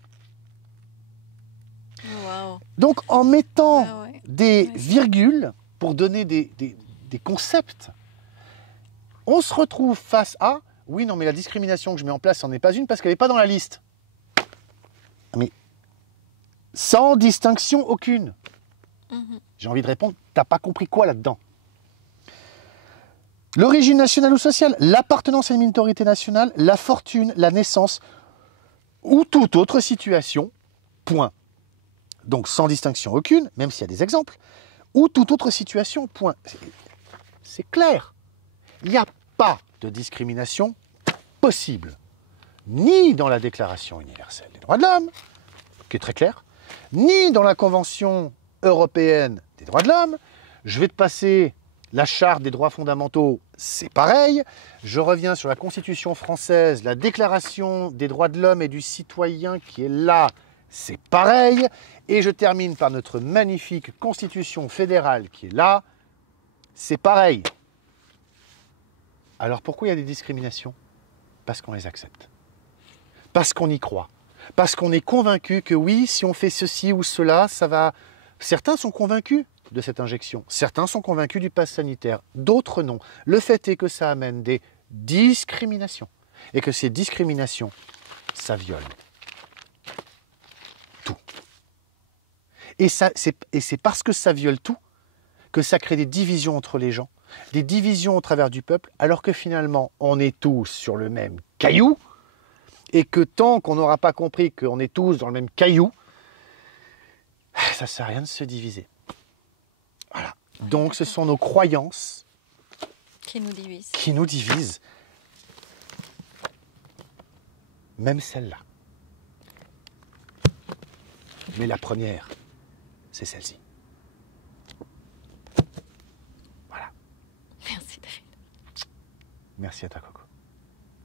Wow. Donc en mettant des virgules pour donner des concepts, on se retrouve face à « oui, non, mais la discrimination que je mets en place, c'en est pas une parce qu'elle n'est pas dans la liste. » Mais sans distinction aucune. J'ai envie de répondre, t'as pas compris quoi là-dedans? L'origine nationale ou sociale, l'appartenance à une minorité nationale, la fortune, la naissance ou toute autre situation, point. Donc sans distinction aucune, même s'il y a des exemples, ou toute autre situation, point. C'est clair. Il n'y a pas de discrimination possible, ni dans la Déclaration universelle des droits de l'homme, qui est très claire, ni dans la Convention européenne des droits de l'homme. Je vais te passer la Charte des droits fondamentaux, c'est pareil. Je reviens sur la Constitution française, la Déclaration des droits de l'homme et du citoyen qui est là, c'est pareil. Et je termine par notre magnifique Constitution fédérale qui est là, c'est pareil. Alors pourquoi il y a des discriminations? Parce qu'on les accepte. Parce qu'on y croit. Parce qu'on est convaincu que oui, si on fait ceci ou cela, ça va... Certains sont convaincus de cette injection. Certains sont convaincus du pass sanitaire, d'autres non. Le fait est que ça amène des discriminations. Et que ces discriminations, ça viole tout. Et c'est parce que ça viole tout que ça crée des divisions entre les gens, des divisions au travers du peuple, alors que finalement, on est tous sur le même caillou, et que tant qu'on n'aura pas compris qu'on est tous dans le même caillou, ça ne sert à rien de se diviser. Voilà. Donc ce sont nos croyances qui nous divisent. Même celle-là. Mais la première, c'est celle-ci. Voilà. Merci David. Merci à toi Coco.